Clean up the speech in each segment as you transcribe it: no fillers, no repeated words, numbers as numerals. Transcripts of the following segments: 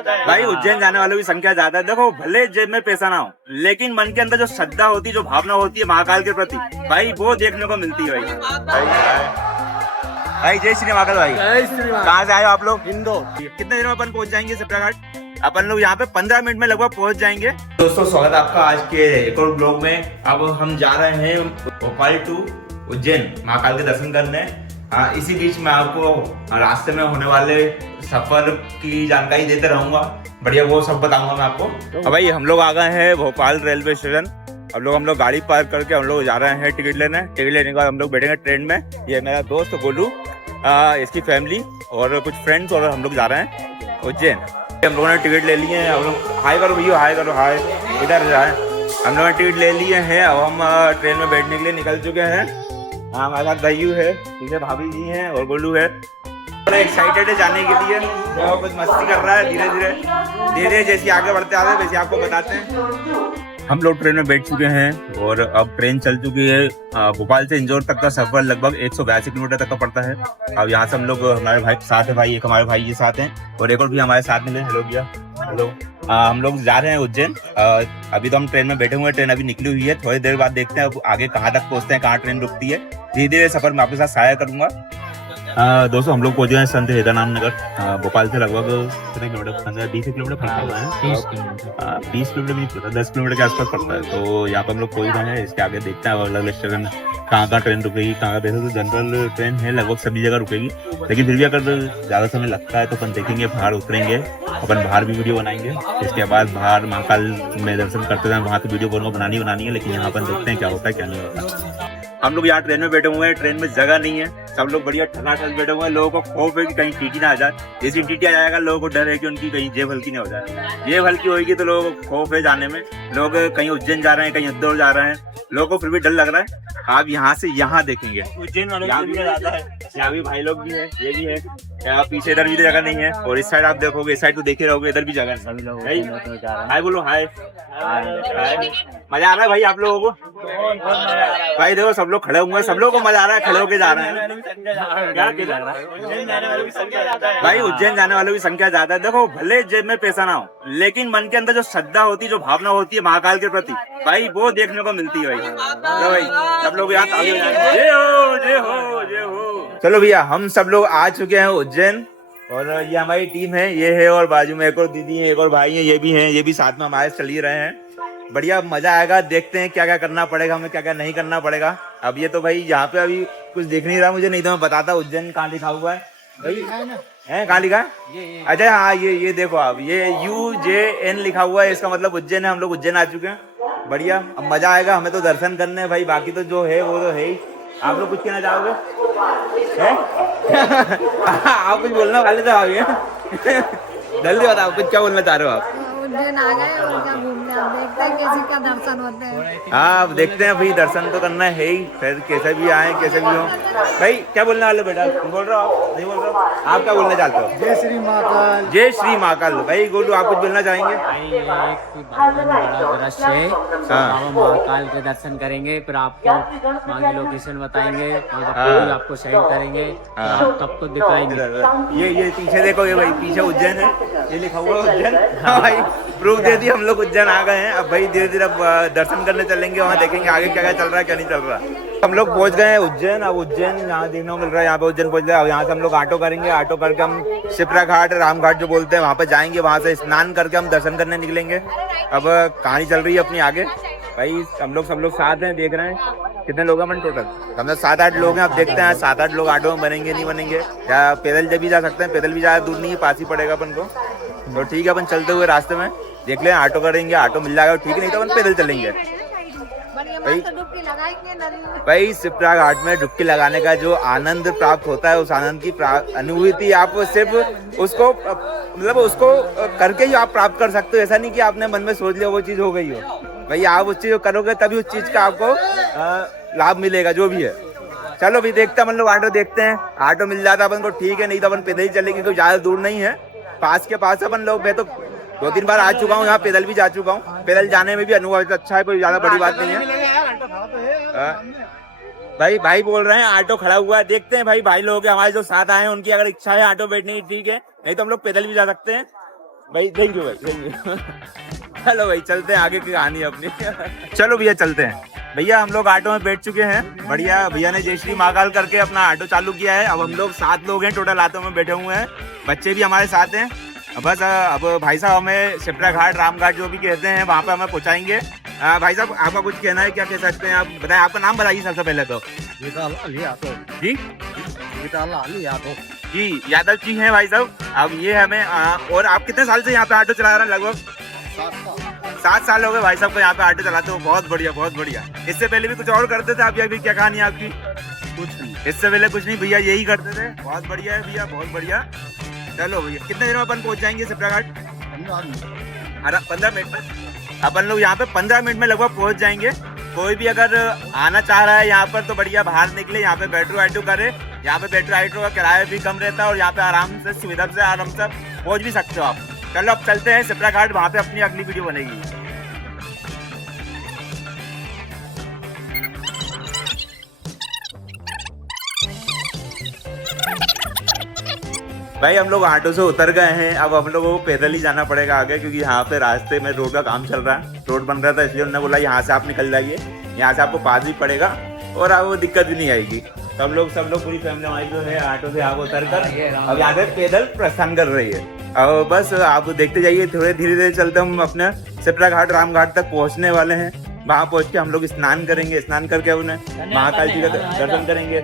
भाई उज्जैन जाने वालों की संख्या ज्यादा है। देखो भले जेब में पैसा ना हो, लेकिन मन के अंदर जो श्रद्धा होती है, जो भावना होती है महाकाल के प्रति, भाई वो देखने को मिलती है। भाई जय श्री महाकाल। भाई जय श्री महाकाल। कहाँ से आए हो आप लोग? इंदौर। कितने देर में अपन पहुंच जाएंगे सिप्रा घाट? अपन लोग यहाँ पे 15 मिनट में लगभग पहुंच जाएंगे। दोस्तों स्वागत है आपका आज के एक और ब्लॉग में। अब हम जा रहे हैं भोपाल टू उज्जैन महाकाल के दर्शन करने। इसी बीच मैं आपको रास्ते में होने वाले सफर की जानकारी देते रहूंगा। बढ़िया वो सब बताऊंगा मैं आपको। अब भाई हम लोग आ गए हैं भोपाल रेलवे स्टेशन। अब हम लोग गाड़ी पार्क करके हम लोग जा रहे हैं टिकट लेने। टिकट लेने के बाद हम लोग बैठेंगे ट्रेन में। ये मेरा दोस्त गोलू, इसकी फैमिली और कुछ फ्रेंड्स, और हम लोग जा रहे हैं उज्जैन। हम लोगों ने टिकट ले लिए हैं। हम लोग हाय करो भैया, हाय करो, हाय। इधर जाए। हम लोगों ने टिकट ले लिए हैं। अब हम ट्रेन में बैठने के लिए निकल चुके हैं। हमारे साथ दयू है, पीछे भाभी जी हैं और गोलू है। बड़ा एक्साइटेड है जाने के लिए। तो कुछ मस्ती कर रहा है। धीरे धीरे जैसे आगे बढ़ते आ रहे हैं वैसे आपको बताते हैं। हम लोग ट्रेन में बैठ चुके हैं और अब ट्रेन चल चुकी है। भोपाल से इंदौर तक का सफर लगभग 182 किलोमीटर तक का पड़ता है। अब यहाँ से हम लोग, हमारे भाई साथ है, भाई एक हमारे भाई के साथ हैं और एक और भी हमारे साथ मिले। हेलो भैया। हेलो। हम लोग जा रहे हैं उज्जैन। अभी तो हम ट्रेन में बैठे हुए हैं। ट्रेन अभी निकली हुई है। थोड़ी देर बाद देखते हैं अब आगे कहाँ तक पहुँचते हैं, कहाँ ट्रेन रुकती है। धीरे धीरे सफर में आपके साथ साझा करूंगा। दोस्तों हम लोग पहुंचे हैं संत हिरदाराम नगर। भोपाल से लगभग कितने किलोमीटर? 15-20 किलोमीटर पड़ता है। 20 किलोमीटर भी नहीं पड़ता, 10 किलोमीटर के आसपास पड़ता है। तो यहाँ पर हम लोग पहुंच गए हैं। इसके आगे देखते हैं अलग अलग स्टेशन कहाँ ट्रेन रुकेगी, कहाँ। वैसे तो जनरल ट्रेन है, लगभग सभी जगह रुकेगी, लेकिन फिर भी अगर ज़्यादा समय लगता है तो अपन देखेंगे, बाहर उतरेंगे, अपन बाहर भी वीडियो बनाएंगे। इसके बाद बाहर महाकाल में दर्शन करते हैं, वहाँ तो वीडियो बनानी है, लेकिन यहाँ पर देखते हैं क्या होता है क्या नहीं होता। हम लोग यहाँ ट्रेन में बैठे हुए हैं। ट्रेन में जगह नहीं है, सब लोग बढ़िया ठनाठन बैठे हुए हैं। लोगों को खौफ है कि कहीं टीटी ना आ जाए। जैसे टीटी आ जाएगा लोगों को डर है कि उनकी कहीं जेब हल्की ना हो जाए। जेब हल्की होगी तो लोगों को खौफ है जाने में। लोग कहीं उज्जैन जा रहे हैं, कहीं इंदौर जा रहे हैं, लोगों को फिर भी डर लग रहा है। आप यहाँ से यहाँ देखेंगे, उज्जैन यहाँ भी ज्यादा है, यहाँ भी भाई लोग भी है, ये भी है। यहाँ पीछे इधर भी जगह नहीं है, और इस साइड आप देखोगे, इस साइड तो देखे रहोगे, इधर भी जगह नहीं। हाय बोलो, हाय। मजा आ रहा है भाई आप लोगों को? भाई देखो सब लोग खड़े हुए हैं, सब लोगों को मजा आ रहा है, खड़े होके जा रहे हैं। भाई उज्जैन जाने वालों की संख्या ज्यादा है। देखो भले जेब में पैसा ना हो, लेकिन मन के अंदर जो श्रद्धा होती है, जो भावना होती है महाकाल के प्रति, भाई वो देखने को मिलती है। भाई सब लोग यहाँ ताली बजाएंगे, जय हो जय हो जय हो। चलो भैया हम सब लोग आ चुके हैं उज्जैन, और ये हमारी टीम है, ये है, और बाजू में एक और दीदी है, एक और भाई है, ये भी हैं, ये भी साथ में हमारे चल ही रहे हैं। बढ़िया मजा आएगा। देखते हैं क्या क्या करना पड़ेगा हमें, क्या क्या नहीं करना पड़ेगा। अब ये तो भाई यहाँ पे अभी कुछ दिख नहीं रहा मुझे, नहीं तो मैं बताता उज्जैन कहाँ लिखा हुआ है भाई। है कहाँ लिखा है? अच्छा हाँ, ये देखो आप, ये UJN लिखा हुआ है, इसका मतलब उज्जैन है। हम लोग उज्जैन आ चुके हैं। बढ़िया, अब मजा आएगा। हमें तो दर्शन करने हैं भाई, बाकी तो जो है वो तो है ही। आप लोग कुछ कहना चाहोगे? आप कुछ बोलना वाले तो आगे जल्दी बताओ, कुछ क्या बोलना चाह रहे हो आप? उज्जैन आ गए और क्या घूमने, अब देखते हैं किसी का दर्शन होते हैं। हाँ अब देखते हैं भाई, दर्शन तो करना है ही, फिर कैसे भी आए कैसे भी हो। भाई क्या बोलने वाले बेटा? बोल रहे हो आप? नहीं बोल रहे हो? आप क्या बोलना चाहते हो? जय श्री महाकाल। जय श्री महाकाल। भाई गोलू आप कुछ बोलना चाहेंगे? बड़ा दृश्य है। बाबा महाकाल के दर्शन करेंगे, फिर आपको वहाँ की लोकेशन बताएंगे, आपको सेंड करेंगे, आप तब तो दिखाएंगे। ये पीछे देखो, ये भाई पीछे उज्जैन है, ये लिखा हुआ है उज्जैन। हाँ भाई प्रूफ दे दी, हम लोग उज्जैन आ गए हैं। अब भाई धीरे धीरे दर्शन करने चलेंगे, वहाँ देखेंगे आगे क्या क्या चल रहा है क्या नहीं चल रहा। हम लोग पहुंच गए हैं उज्जैन। अब उज्जैन यहाँ देखने को मिल रहा है, यहाँ पे उज्जैन पहुंच गए। अब यहाँ से हम लोग ऑटो करेंगे, ऑटो करके हम शिप्रा घाट, राम घाट जो बोलते हैं, वहाँ पे जाएंगे। वहाँ से स्नान करके हम दर्शन करने निकलेंगे। अब कहानी चल रही है अपनी आगे। भाई हम लोग सब लोग साथ हैं, देख रहे हैं कितने लोग हैं अपन टोटल? हम लोग 7-8 लोग हैं। अब देखते हैं 7-8 लोग ऑटो में बनेंगे नहीं बनेंगे, या पैदल भी जा सकते हैं। पैदल भी ज़्यादा दूर नहीं है, पास ही पड़ेगा अपन को। तो ठीक है, अपन चलते हुए रास्ते में देख लें, ऑटो करेंगे, ऑटो मिल जाएगा ठीक है, नहीं तो अपन पैदल चलेंगे। भाई शिप्रा घाट में डुबकी लगाने का जो आनंद प्राप्त होता है, उस आनंद की अनुभूति आप सिर्फ उसको मतलब उसको करके ही आप प्राप्त कर सकते हो। ऐसा नहीं कि आपने मन में सोच लिया वो चीज़ हो गई हो। भाई आप उस चीज़ को करोगे तभी उस चीज़ का आपको लाभ मिलेगा, जो भी है। चलो भी देखते हैं, हम लोग ऑटो देखते हैं। ऑटो मिल जाता अपन को ठीक है, नहीं तो अपन पैदल ही चलेंगे, क्योंकि ज़्यादा दूर नहीं है, पास के पास अपन लोग। मैं तो 2-3 बार आ चुका हूँ यहाँ, पैदल भी जा चुका हूँ। पैदल जाने में भी अनुभव अच्छा है, कोई ज़्यादा बड़ी बात नहीं है। भाई बोल रहे हैं ऑटो खड़ा हुआ है, देखते हैं भाई लोग हमारे जो साथ आए हैं उनकी अगर इच्छा है ऑटो बैठने की ठीक है, नहीं तो हम लोग पैदल भी जा सकते हैं। भाई थैंक यू भाई, थैंक यू। चलो भाई चलते हैं आगे की कहानी अपनी। चलो भैया चलते हैं। भैया हम लोग ऑटो में बैठ चुके हैं, बढ़िया। भैया ने जय श्री महाकाल करके अपना ऑटो चालू किया है। अब हम लोग 7 लोग हैं टोटल ऑटो में बैठे हुए हैं, बच्चे भी हमारे साथ हैं। बस अब भाई साहब हमें शिप्रा घाट, राम घाट जो भी कहते हैं वहाँ पे हमें पहुँचाएंगे। भाई साहब आपका कुछ कहना है, क्या कह सकते हैं आप बताएं, आपका नाम बताइए सबसे पहले तो। जी जी यादव जी हैं भाई साहब। अब ये हमें और आप कितने साल से यहाँ पे ऑटो चला रहे हैं? लगभग 7 साल हो गए भाई साहब को यहाँ पे ऑटो चलाते हो। बहुत बढ़िया बहुत बढ़िया। इससे पहले भी कुछ और करते थे आप या भी क्या कहानी है आपकी? कुछ नहीं, इससे पहले कुछ नहीं भैया, यही करते थे। बहुत बढ़िया है भैया, बहुत बढ़िया। चलो भैया कितने देर में अपन पहुँच जाएंगे शिप्रा घाट? 15 मिनट में अपन लोग यहाँ पे 15 मिनट में लगभग पहुँच जाएंगे। कोई भी अगर आना चाह रहा है यहाँ पर तो बढ़िया बाहर निकले, यहाँ पे मेट्रो ऑटो करे। यहाँ पे मेट्रो ऑटो का किराया भी कम रहता है और यहाँ पे आराम से सुविधा से आराम से पहुँच भी सकते हो आप। चलो अब चलते हैं शिप्रा घाट, वहाँ पे अपनी अगली वीडियो बनेगी। भाई हम लोग ऑटो से उतर गए हैं, अब हम लोगों को पैदल ही जाना पड़ेगा आगे, क्योंकि यहाँ पे रास्ते में रोड का काम चल रहा है, रोड बन रहा था, इसलिए उन्होंने बोला यहाँ से आप निकल जाइए, यहाँ से आपको पास भी पड़ेगा और अब वो दिक्कत भी नहीं आएगी। तो हम लोग सब लोग पूरी फैमिली हमारी जो है ऑटो से यहाँ उतर कर अब यहाँ से पैदल प्रस्थान कर रही है। अब बस आप देखते जाइए, थोड़े धीरे धीरे चलते हम अपने शिप्रा घाट, राम घाट तक पहुँचने वाले हैं। वहाँ पहुँच के हम लोग स्नान करेंगे, स्नान करके उन्हें महाकाल जी का दर्शन करेंगे।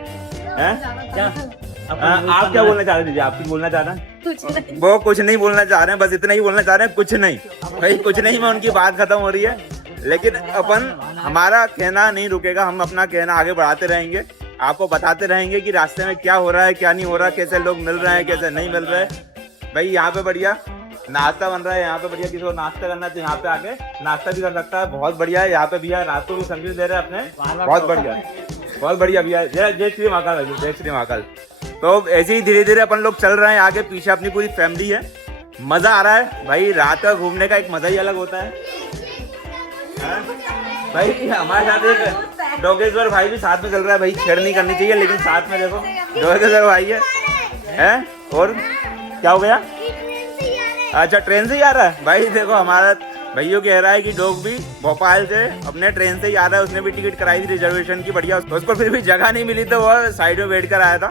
आप क्या बोलना चाह रहे थे? आप कुछ बोलना चाह रहे हैं? वो कुछ नहीं बोलना चाह रहे हैं, बस इतना ही बोलना चाह रहे हैं, कुछ नहीं भाई, कुछ नहीं में उनकी बात खत्म हो रही है। लेकिन अपन हमारा कहना नहीं रुकेगा, हम अपना कहना आगे बढ़ाते रहेंगे, आपको बताते रहेंगे कि रास्ते में क्या हो रहा है क्या नहीं हो रहा, कैसे लोग मिल रहे हैं कैसे नहीं मिल रहे। भाई यहाँ पे बढ़िया नाश्ता बन रहा है, यहाँ पे बढ़िया किसी को नाश्ता करना है तो यहाँ पे आके नाश्ता भी कर सकता है। बहुत बढ़िया है यहाँ पे भैया, रात को भी सर्विस दे रहे हैं अपने, बहुत बढ़िया बहुत बढ़िया भैया। जय श्री महाकाल, जय श्री महाकाल। तो ऐसे ही धीरे धीरे अपन लोग चल रहे हैं आगे, पीछे अपनी पूरी फैमिली है। मजा आ रहा है भाई, रात का घूमने का एक मजा ही अलग होता है। भाई हमारे साथ एक डोगेश्वर भाई भी साथ में चल रहा है, भाई छेड़ नहीं करनी चाहिए लेकिन साथ में देखो डोगेश्वर भाई है। और क्या हो गया? अच्छा ट्रेन से ही आ रहा है भाई, देखो हमारा भैया कह रहा है कि डॉग भी भोपाल से अपने ट्रेन से ही आ रहा है, उसने भी टिकट कराई थी रिजर्वेशन की, बढ़िया। उसको फिर भी जगह नहीं मिली तो वो साइड में बैठ कर आया था।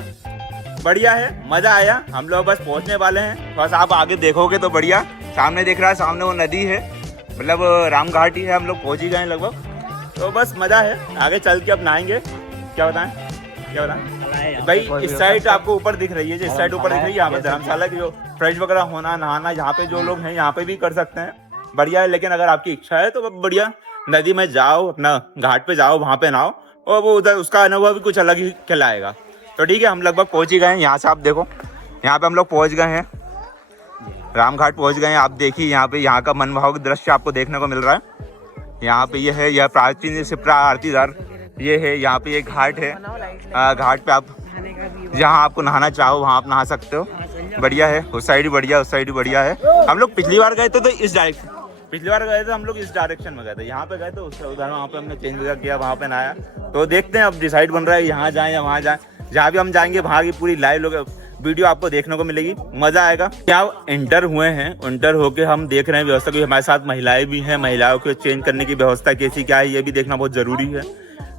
बढ़िया है, मजा आया। हम लोग बस पहुंचने वाले हैं, बस आप आगे देखोगे तो बढ़िया सामने दिख रहा है, सामने वो नदी है, मतलब राम घाट ही है। हम लोग पहुंच ही गए लगभग, तो बस मजा है। आगे चल के अब नहाएंगे। क्या बताएं क्या बताएं भाई? इस साइड आपको ऊपर दिख रही है, जो इस साइड ऊपर दिख रही है, यहाँ पे धर्मशाला की जो फ्रेश वगैरह होना नहाना यहाँ पे जो लोग हैं यहाँ पे भी कर सकते हैं, बढ़िया है। लेकिन अगर आपकी इच्छा है तो बढ़िया नदी में जाओ, अपना घाट पे जाओ, वहाँ पे नहाओ, और वो उधर उसका अनुभव भी कुछ अलग ही खिलाएगा। तो ठीक है, हम लगभग पहुँच ही गए हैं। यहाँ से आप देखो, यहाँ पे हम लोग पहुँच गए हैं, राम घाट पहुँच गए हैं। आप देखिए यहाँ पे, यहाँ का मनमोहक दृश्य आपको देखने को मिल रहा है। यहाँ पे ये है, यह प्राचीन शिप्रा आरती द्वार ये है। यहाँ पे ये घाट है, घाट पे आप जहाँ आपको नहाना चाहो वहाँ आप नहा सकते हो, बढ़िया है। उस साइड भी बढ़िया, उस साइड भी बढ़िया है। हम लोग पिछली बार गए थे तो इस डायरेक्शन, पिछली बार गए थे हम लोग इस डायरेक्शन में गए थे, यहाँ पे गए थे उससे उधर, वहाँ पे हमने चेंज किया, वहाँ पे नहाया। तो देखते हैं अब डिसाइड बन रहा है यहाँ जाएं या वहाँ जाएं। जहाँ भी हम जाएंगे वहाँ की पूरी लाइव वीडियो आपको देखने को मिलेगी, मजा आएगा। क्या इंटर हुए हैं, इंटर होके हम देख रहे हैं व्यवस्था की, हमारे साथ महिलाएं भी हैं, महिलाओं को चेंज करने की व्यवस्था कैसी क्या है ये भी देखना बहुत जरूरी है।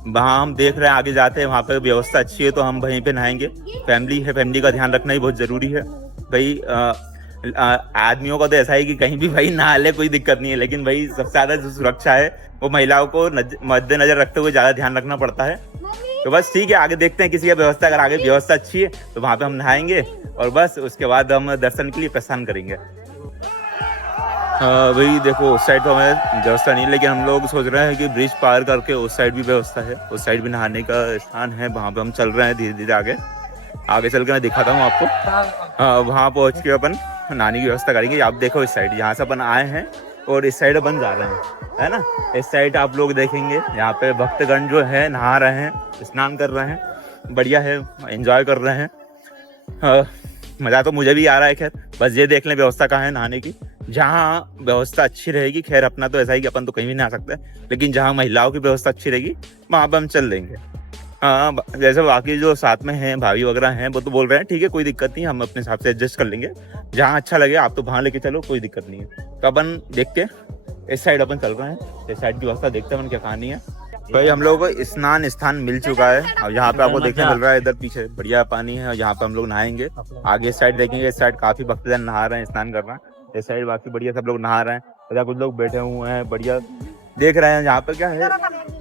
वहाँ हम देख रहे हैं, आगे जाते हैं, वहाँ पे व्यवस्था अच्छी है तो हम वहीं पे नहाएंगे। फैमिली है, फैमिली का ध्यान रखना ही बहुत ज़रूरी है भाई। आदमियों का तो ऐसा है कि कहीं भी भाई नहा ले कोई दिक्कत नहीं है, लेकिन भाई सबसे ज़्यादा जो सुरक्षा है वो महिलाओं को मद्देनजर रखते हुए ज़्यादा ध्यान रखना पड़ता है। तो बस ठीक है, आगे देखते हैं किसी का व्यवस्था, अगर आगे व्यवस्था अच्छी है तो वहाँ पे हम नहाएंगे और बस उसके बाद हम दर्शन के लिए प्रस्थान करेंगे। भाई देखो उस साइड तो हमें व्यवस्था नहीं, लेकिन हम लोग सोच रहे हैं कि ब्रिज पार करके उस साइड भी व्यवस्था है, उस साइड भी नहाने का स्थान है, वहाँ पे हम चल रहे हैं धीरे धीरे। आगे चल के मैं दिखाता हूँ आपको। वहाँ पहुँच के अपन नहाने की व्यवस्था करेंगे। आप देखो इस साइड, यहाँ से अपन आए हैं और इस साइड अपन जा रहे हैं, है ना। इस साइड आप लोग देखेंगे यहाँ पे भक्तगण जो है नहा रहे हैं, स्नान कर रहे हैं, बढ़िया है, एंजॉय कर रहे हैं। मज़ा तो मुझे भी आ रहा है। खैर बस ये देख लें व्यवस्था कहाँ है नहाने की, जहाँ व्यवस्था अच्छी रहेगी। खैर अपना तो ऐसा ही कि अपन तो कहीं भी नहा सकते हैं, लेकिन जहाँ महिलाओं की व्यवस्था अच्छी रहेगी वहाँ पर हम चल देंगे। हाँ, जैसे बाकी जो साथ में हैं भाभी वगैरह हैं वो तो बोल रहे हैं ठीक है कोई दिक्कत नहीं, हम अपने हिसाब से एडजस्ट कर लेंगे, जहाँ अच्छा लगे आप तो वहाँ लेके चलो, कोई दिक्कत नहीं है। तो अपन देख के इस साइड अपन चल रहे हैं, इस साइड की व्यवस्था देखते हैं अपन क्या कहानी है। भाई हम लोग को स्नान स्थान मिल चुका है, अब यहाँ पे आपको देखने मिल रहा है इधर पीछे बढ़िया पानी है, यहाँ पे हम लोग नहाएंगे। आगे इस साइड देखेंगे, इस साइड काफी भक्तजन नहा रहे हैं, स्नान कर रहे हैं। इस साइड बाकी बढ़िया सब लोग नहा रहे हैं, इधर कुछ लोग बैठे हुए हैं बढ़िया देख रहे हैं। यहाँ पे क्या है,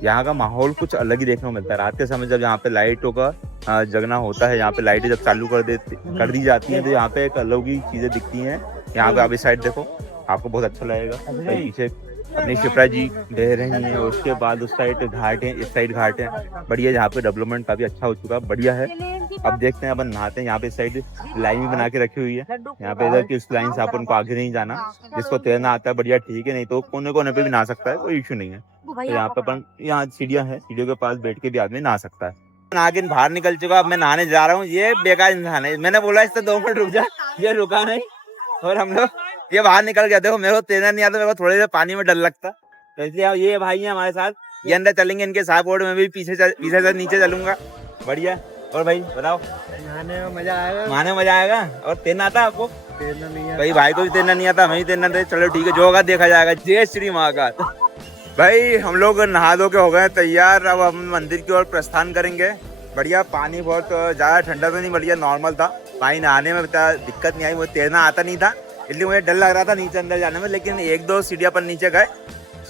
यहाँ का माहौल कुछ अलग ही देखने को मिलता है। रात के समय जब यहाँ पे लाइटों का जगना होता है, यहाँ पे लाइटें जब चालू कर दी जाती है तो यहाँ पे एक अलग ही चीजें दिखती हैं। यहाँ पे आप इस साइड देखो, आपको बहुत अच्छा लगेगा। पीछे अपनी शिप्रा जी बह रही हैं, और उसके बाद उस साइड घाट है, इस साइड घाट है बढ़िया। यहाँ पे डेवलपमेंट काफी अच्छा हो चुका है, बढ़िया है। अब देखते हैं अपन नहाते हैं। यहाँ पे इस साइड लाइन भी बना के रखी हुई है, यहाँ पे इधर की उस लाइन से अपन को आगे नहीं जाना। जिसको तैरना आता है बढ़िया ठीक है, नहीं तो कोने कोने पे भी नहा सकता है, कोई इशू नहीं है। तो यहाँ पे अपन, यहाँ सीढ़ियाँ है, सीढ़ियों के पास बैठ के भी आदमी नहा सकता है। आगे बाहर निकल चुका, अब मैं नहाने जा रहा हूँ। ये बेकार इंसान है, मैंने बोला इससे 2 मिनट रुक जा, ये रुका नहीं। और हम लोग ये बाहर निकल गए। देखो मेरे को तैरना नहीं आता, मेरे को थोड़ी देर पानी में डर लगता, तो इसलिए ये भाई हैं हमारे साथ, ये अंदर चलेंगे, इनके साथ बोर्ड में भी पीछे से नीचे चलूंगा बढ़िया। और भाई बताओ, नहाने में मजा आएगा, नहाने में मजा आएगा। और तैरना आता आपको? तैरना नहीं आता भाई को भी तैरना नहीं आता, हमें भी तैरना दे, चलो ठीक है, जो होगा देखा जाएगा। जय श्री महाकाल। भाई हम लोग नहा धो के हो गए तैयार, अब हम मंदिर की ओर प्रस्थान करेंगे। बढ़िया पानी बहुत ज्यादा ठंडा तो नहीं, बढ़िया नॉर्मल था पानी, नहाने में दिक्कत नहीं आई। मुझे तैरना आता नहीं था, इसलिए मुझे डर लग रहा था नीचे अंदर जाने में। लेकिन 1-2 सीढ़ियाँ पर नीचे गए,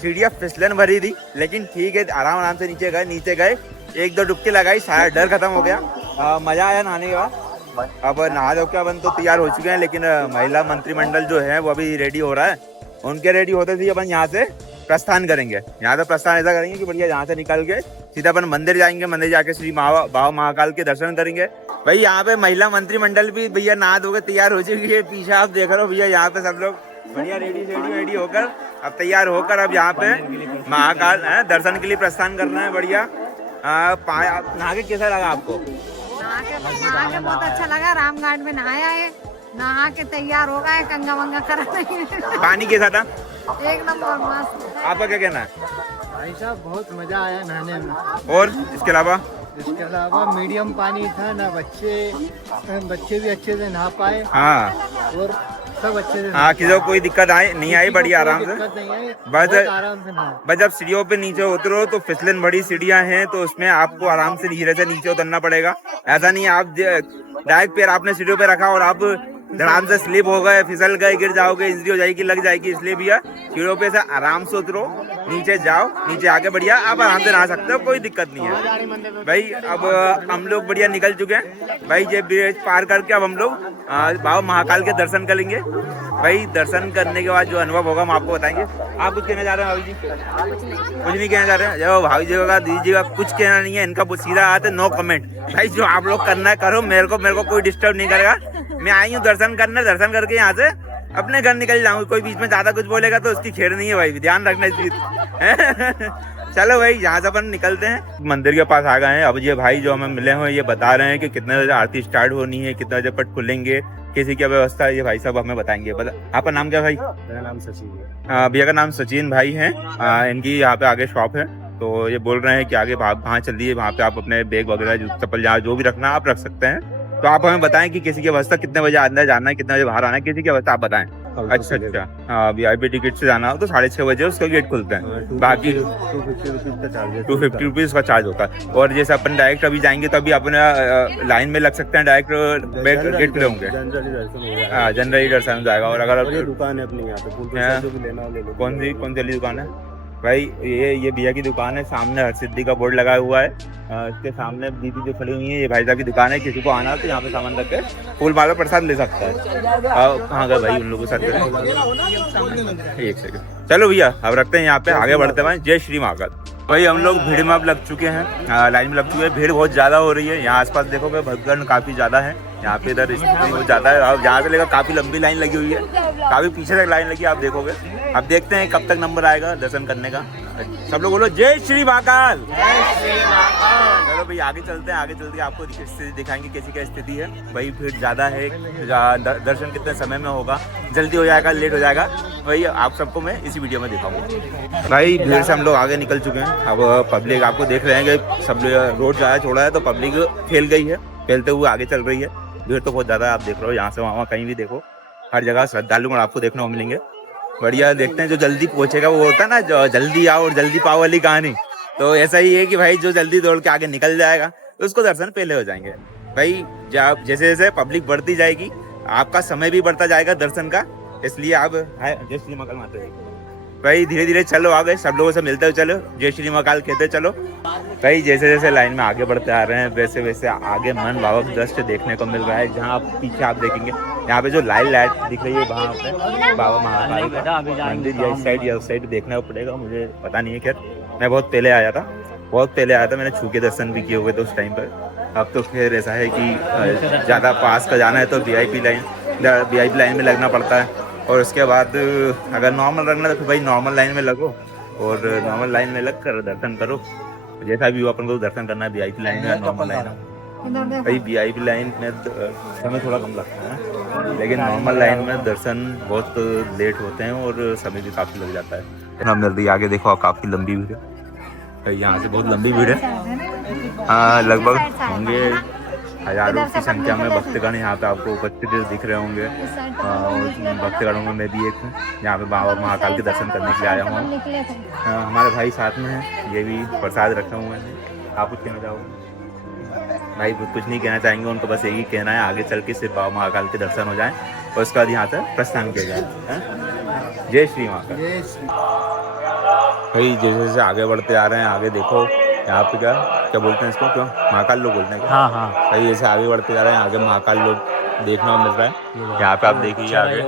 सीढ़ियाँ फिसलन भरी थी, लेकिन ठीक है आराम से नीचे गए 1-2 डुबकी लगाई, सारा डर खत्म हो गया। मजा आया नहाने के बाद। अब नहा धो के अपन तो तैयार हो चुके हैं, लेकिन महिला मंत्रिमंडल जो है वो अभी रेडी हो रहा है। उनके रेडी होते थे अपन यहाँ से प्रस्थान करेंगे। यहाँ से प्रस्थान ऐसा करेंगे कि बढ़िया यहाँ से निकल के सीधा अपन मंदिर जाएंगे, मंदिर जाके श्री बाबा महाकाल के दर्शन करेंगे। भाई यहाँ पे महिला मंत्रिमंडल भी भैया नहा धो के तैयार हो चुकी है, पीछे आप देख रहे हो भैया, यहाँ पे सब लोग बढ़िया रेडी होकर अब तैयार होकर अब यहाँ पे महाकाल दर्शन के लिए प्रस्थान कर रहे हैं। बढ़िया नहा के कैसा लगा आपको? नहा के बहुत अच्छा लगा, रामघाट में नहाया है, नहा के तैयार हो गए, कंगा वंगा कर रहे हैं। पानी कैसा था? एक नंबर मस्त। आपका क्या कहना है? भाई साहब बहुत मजा आया नहाने में। और इसके अलावा मीडियम पानी था ना, बच्चे भी अच्छे से नहा पाए। हाँ, और सब अच्छे से, हाँ, किसी को कोई दिक्कत नहीं आई, बढ़िया आराम से। बस जब सीढ़ियों पे नीचे उतरो तो फिसलन बड़ी सीढ़ियाँ हैं, तो उसमें आपको आराम से धीरे से नीचे उतरना पड़ेगा। ऐसा नहीं है आप डायरेक्ट पैर आपने सीढ़ियों पे रखा और आप धड़ाम से स्लिप हो गए, फिसल गए, गिर जाओगे, इंजरी हो जाएगी, लग जाएगी। इसलिए भैया सीढ़ियों पे से आराम से उतरो, नीचे जाओ, नीचे आके बढ़िया आप आराम से नहा सकते हो, कोई दिक्कत नहीं है। भाई अब हम लोग बढ़िया निकल चुके हैं भाई, ये ब्रिज पार करके अब हम लोग बाबा महाकाल के दर्शन करेंगे। भाई दर्शन करने के बाद जो अनुभव होगा हम आपको बताएंगे। आप कुछ कहना चाह रहे हैं भाभी जी? कुछ नहीं कहना चाह रहे हैं? जब भाभी जी का दीदी का कुछ कहना नहीं है, इनका सीधा आते नो कमेंट। भाई जो आप लोग करना है करो, मेरे को कोई डिस्टर्ब नहीं करेगा। मैं आई हूँ दर्शन करने, दर्शन करके यहाँ से अपने घर निकल जाऊंगी। कोई बीच में ज्यादा कुछ बोलेगा तो उसकी खेर नहीं है भाई, ध्यान रखना इस चीज। चलो भाई यहाँ से अपन निकलते हैं, मंदिर के पास आ गए हैं। अब ये भाई जो हमें मिले हुए ये बता रहे हैं कि कितने बजे आरती स्टार्ट होनी है, कितने बजे पट खुलेंगे, किसी की व्यवस्था है, ये भाई साहब हमें बताएंगे। आपका नाम क्या भाई? मेरा नाम सचिन है। भैया का नाम सचिन भाई है। इनकी यहाँ पे आगे शॉप है, तो ये बोल रहे हैं कि आगे वहाँ चलिए, वहाँ पे आप अपने बैग वगैरह चप्पल जहाँ जो भी रखना आप रख सकते हैं। तो आप हमें बताएं कि किसी की अवस्था कितने बजे अंदर जाना है, कितने बजे बाहर आना है, किसी की अवस्था आप बताएं। अच्छा, हाँ, VIP टिकट से जाना हो तो 6:30 बजे उसका गेट खुलता है। बाकी 250 रुपीज का चार्ज होता है। और जैसे अपन डायरेक्ट अभी जाएंगे तो अभी अपने लाइन में लग सकते हैं, डायरेक्ट गेट खुले होंगे, जनरली दर्शन जाएगा। और अगर दुकान है अपनी यहाँ पे, कौन सी दुकान है भाई? ये भैया की दुकान है, सामने हरसिद्धि का बोर्ड लगा हुआ है। इसके सामने दीदी जो खड़ी हुई है, ये भाई साहब की दुकान है। किसी को आना तो यहाँ पे सामान रख के फूल माला प्रसाद ले सकता है। कहाँ गए भाई? उन लोगों के साथ एक सेकंड। चलो भैया अब रखते हैं यहाँ पे, आगे बढ़ते हैं। जय श्री महाकाल। भाई हम लोग भीड़ में अब लग चुके हैं, लाइन में लग चुके हैं। भीड़ बहुत ज्यादा हो रही है यहाँ आसपास, देखोगे भक्तगण काफी ज्यादा है यहाँ पे, इधर स्थिति बहुत ज्यादा है। अब यहाँ से लेकर काफी लंबी लाइन लगी हुई है, काफी पीछे तक लाइन लगी, आप देखोगे। अब देखते हैं कब तक नंबर आएगा दर्शन करने का। सब लोग बोलो जय श्री महाकाल। चलो भाई आगे चलते हैं, आगे चल के आपको स्थिति दिखाएंगे कैसी क्या स्थिति है। भाई भीड़ ज़्यादा है, दर्शन कितने समय में होगा, जल्दी हो जाएगा लेट हो जाएगा, वही आप सबको मैं इसी वीडियो में दिखाऊंगा। भाई भीड़ से हम लोग आगे निकल चुके हैं। अब पब्लिक आपको देख रहे हैं कि सब रोड ज़्यादा छोड़ा है तो पब्लिक फैल गई है, फैलते हुए आगे चल रही है। भीड़ तो बहुत ज़्यादा आप देख रहे हो, यहाँ से वहाँ कहीं भी देखो, हर जगह श्रद्धालु आपको देखने को मिलेंगे। बढ़िया, देखते हैं जो जल्दी पहुंचेगा वो होता है ना, जो जल्दी आओ और जल्दी पाओ वाली कहानी। तो ऐसा ही है कि भाई जो जल्दी दौड़ के आगे निकल जाएगा तो उसको दर्शन पहले हो जाएंगे। भाई जब जैसे जैसे पब्लिक बढ़ती जाएगी आपका समय भी बढ़ता जाएगा दर्शन का, इसलिए आप जय श्री महाकाल माता जी भाई धीरे धीरे चलो आगे, सब लोगों से मिलते हुए चलो, जय श्री महाकाल कहते चलो। भाई जैसे जैसे लाइन में आगे बढ़ते आ रहे हैं वैसे वैसे आगे मन भावक दृश्य देखने को मिल रहा है। जहाँ पीछे आप देखेंगे यहाँ पे जो लाइट दिख रही है वहाँ पे बाबा महाकाल का मंदिर, या इस साइड या उस साइड देखना पड़ेगा, मुझे पता नहीं है। खैर मैं बहुत पहले आया था, मैंने छू के दर्शन भी किए हुए थे उस टाइम पर। अब तो फिर ऐसा है कि ज़्यादा पास का जाना है तो वीआईपी लाइन में लगना पड़ता है, और उसके बाद अगर नॉर्मल रखना है तो फिर भाई नॉर्मल लाइन में लगो, और नॉर्मल लाइन में लग कर दर्शन करो। जैसा भी हो अपन को दर्शन करना है, वीआईपी लाइन या नॉर्मल लाइन में। भाई वीआईपी लाइन में समय थोड़ा कम लगता है, लेकिन नॉर्मल लाइन में दर्शन बहुत लेट होते हैं और समय भी काफ़ी लग जाता है। हम जल्दी आगे देखो, काफ़ी लंबी भीड़ है, यहाँ से बहुत लंबी भीड़ है। हाँ लगभग होंगे हजारों की संख्या में भक्तगण यहाँ पे आपको उपस्थित दिख रहे होंगे। और भक्तगणों में मैं भी एक हूँ, यहाँ पे बाबा महाकाल के दर्शन करने के लिए आया हूँ। हमारे भाई साथ में है, ये भी प्रसाद रखे हुए हैं। आप कुछ कहना चाहोगे? भाई कुछ नहीं कहना चाहेंगे, उनको बस यही कहना है आगे चल के सिर्फ बाबा महाकाल के दर्शन हो जाए और उसके बाद यहाँ से प्रस्थान किया जाए। जय श्री महाकाल। भाई जैसे जैसे आगे बढ़ते आ रहे हैं, आगे देखो यहाँ पे क्या बोलते हैं इसको, क्यों महाकाल लोग बोलते हैं? हाँ हाँ भाई जैसे आगे बढ़ते जा रहे हैं आगे महाकाल लोग देखने को मिल रहा है। यहाँ पे आप देखिए आगे,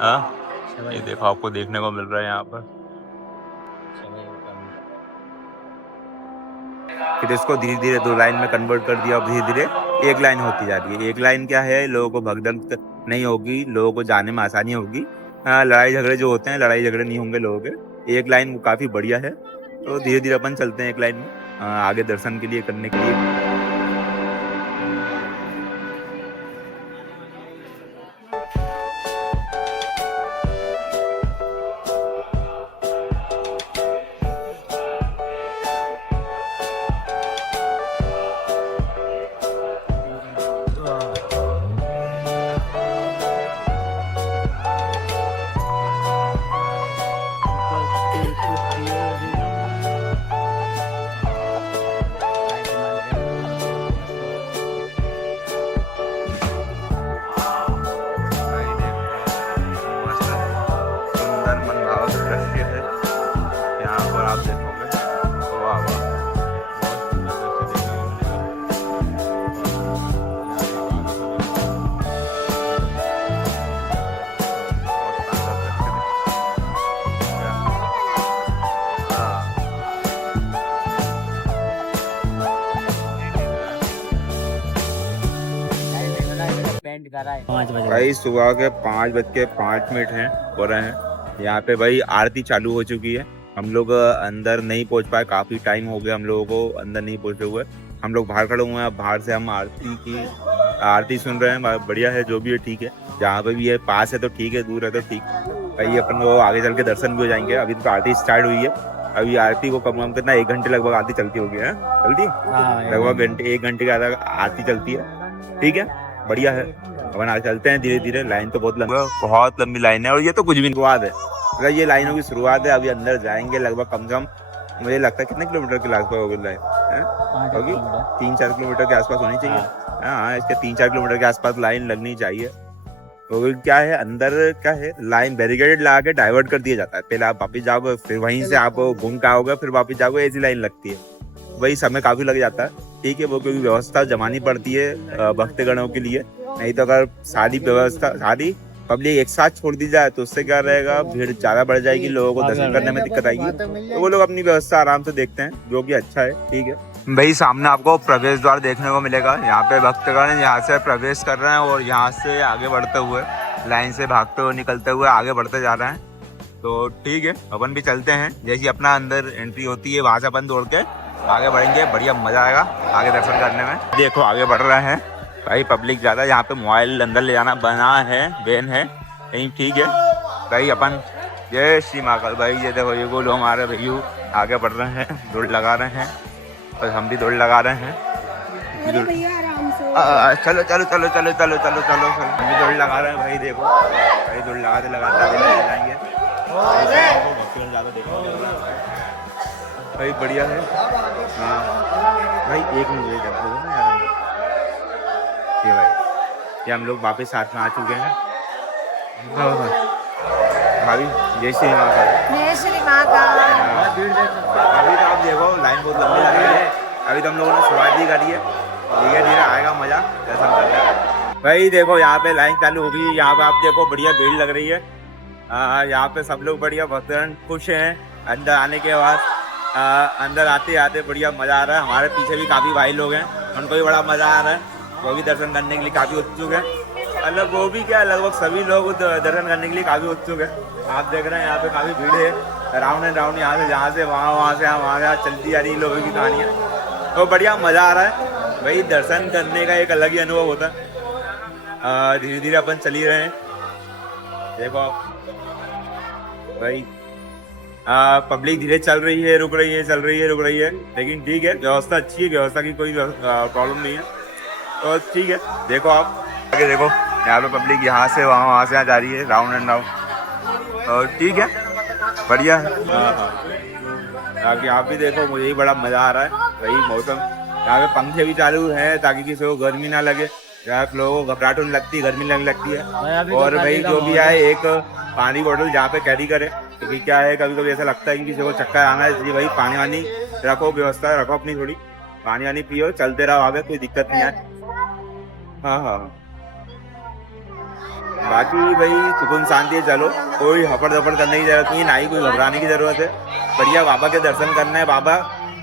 हाँ ये देखो आपको देखने को मिल रहा है यहाँ पर। फिर इसको धीरे धीरे 2 लाइन में कन्वर्ट कर दिया, धीरे धीरे 1 लाइन होती जा रही है। 1 लाइन क्या है, लोगों को भगदड़ नहीं होगी, लोगों को जाने में आसानी होगी, लड़ाई झगड़े जो होते हैं लड़ाई झगड़े नहीं होंगे लोगों के। 1 लाइन काफ़ी बढ़िया है, तो धीरे धीरे अपन चलते हैं 1 लाइन में आगे दर्शन के लिए करने के लिए। भाई सुबह के 5:05 हैं हो रहे हैं। यहाँ पे भाई आरती चालू हो चुकी है। हम लोग अंदर नहीं पहुँच पाए, काफ़ी टाइम हो गया हम लोगों को अंदर नहीं पहुँचे हुए। हम लोग बाहर खड़े हुए हैं, बाहर से हम आरती सुन रहे हैं। बढ़िया है, जो भी है ठीक है। जहाँ पे भी है, पास है तो ठीक है, दूर है तो ठीक। भाई अपन को आगे चल के दर्शन भी हो जाएंगे। अभी तो आरती स्टार्ट हुई है, अभी आरती को कम कितना 1 घंटे लगभग आरती चलती होगी है, चलती लगभग 1 घंटे के आधा आरती चलती है। ठीक है, बढ़िया है। अपन आगे चलते हैं धीरे धीरे। लाइन तो बहुत लंबी लाइन है, और ये तो कुछ भी शुरुआत है, अगर ये लाइनों की शुरुआत है। अभी अंदर जाएंगे लगभग कम से कम मुझे लगता है कितने किलोमीटर के आसपास होगी लाइन, होगी 3-4 किलोमीटर के आसपास होनी चाहिए। हाँ, इसके 3-4 किलोमीटर के आसपास लाइन लगनी चाहिए। तो क्या है, अंदर क्या है, लाइन बैरिकेड लगा के डाइवर्ट कर दिया जाता है। पहले आप वापिस जाओगे, फिर वहीं से आप घूम के आओगे, फिर वापिस जाओगे, ऐसी लाइन लगती है। वही समय काफी लग जाता है। ठीक है, वो क्योंकि व्यवस्था जमानी पड़ती है भक्तगणों के लिए। नहीं तो अगर सारी पब्लिक एक साथ छोड़ दी जाए तो उससे क्या रहेगा, भीड़ ज्यादा बढ़ जाएगी, लोगों को दर्शन करने में दिक्कत आएगी। तो वो लोग अपनी व्यवस्था आराम से देखते हैं, जो कि अच्छा है। ठीक है भाई, सामने आपको प्रवेश द्वार देखने को मिलेगा। यहाँ पे भक्तगण यहाँ से प्रवेश कर रहे हैं और यहाँ से आगे बढ़ते हुए, लाइन से भागते हुए निकलते हुए आगे बढ़ते जा रहे हैं। तो ठीक है, अपन भी चलते हैं। जैसी अपना अंदर एंट्री होती है वहाँ से अपन दौड़ के आगे बढ़ेंगे, बढ़िया मजा आएगा आगे दर्शन करने में। देखो आगे बढ़ रहे हैं भाई, पब्लिक ज़्यादा, यहाँ पे मोबाइल अंदर ले जाना बना है, बैन है नहीं। ठीक है भाई, अपन जय श्री महाकाल भाई। ये देखो ये बोलो हमारे भैया आगे बढ़ रहे हैं, दौड़ लगा रहे हैं और हम भी दौड़ लगा रहे हैं। चलो चलो चलो चलो चलो चलो चलो चलो, हम भी दौड़ लगा रहे हैं भाई। देखो भाई दौड़ लगाते लगाते आगे ले जाएंगे ज़्यादा। देखो भाई बढ़िया है। हाँ भाई एक मिनट वेट करते हो ना यार। ये भाई ये हम लोग वापस साथ में आ चुके हैं। भाभी जय श्री महाकाल। जय श्री महाकाल। अभी तो आप देखो लाइन बहुत लंबी लग रही है। अभी तो हम लोगों ने शुरुआत ही करी है, धीरे धीरे आएगा मजा दर्शन करने। भाई देखो यहाँ पे लाइन चालू होगी, यहाँ पे आप देखो बढ़िया भीड़ लग रही है। यहाँ पे सब लोग बढ़िया भक्तजन खुश हैं अंदर आने के बाद। अंदर आते आते बढ़िया मजा आ रहा है। हमारे पीछे भी काफी भाई लोग हैं, उनको भी बड़ा मजा आ रहा है, वो भी दर्शन करने के लिए काफी उत्सुक है। मतलब वो भी क्या, लगभग सभी लोग दर्शन करने के लिए काफी उत्सुक है। आप देख रहे हैं यहाँ पे काफी भीड़ है, राउंड एंड राउंड यहाँ से वहाँ, वहाँ से वहाँ चलती आ रही लोगों की कहानियाँ। तो बढ़िया मजा आ रहा है भाई, दर्शन करने का एक अलग ही अनुभव होता है। धीरे धीरे अपन चल ही रहे हैं। देखो आप भाई पब्लिक धीरे चल रही है, रुक रही है, चल रही है, रुक रही है, लेकिन ठीक है, व्यवस्था अच्छी है, व्यवस्था की कोई प्रॉब्लम नहीं है। तो ठीक है, देखो आप आगे देखो यहाँ पे पब्लिक यहाँ से वहाँ, वहाँ से यहाँ जा रही है, राउंड एंड राउंड। और ठीक है, बढ़िया है। ताकि आप भी देखो, मुझे ही बड़ा मज़ा आ रहा है भाई। मौसम यहाँ पे पंखे भी चालू हैं ताकि किसी को गर्मी ना लगे, जहाँ लोगों को घबराहट होने लगती है, गर्मी लगने लगती है। और भाई जो भी आए एक पानी बोतल जहाँ पे कैरी करे, क्योंकि क्या है कभी कभी ऐसा लगता है कि किसी को चक्कर आना है, इसलिए भाई पानी वानी रखो, व्यवस्था रखो अपनी थोड़ी, पानी वानी पियो, चलते रहो आगे, कोई दिक्कत नहीं आए। हाँ, बाकी भाई सुकून शांति है, चलो कोई हफड़ दफड़ करने की जरूरत नहीं, ना ही कोई घबराने की जरूरत है। बढ़िया बाबा के दर्शन करना है, बाबा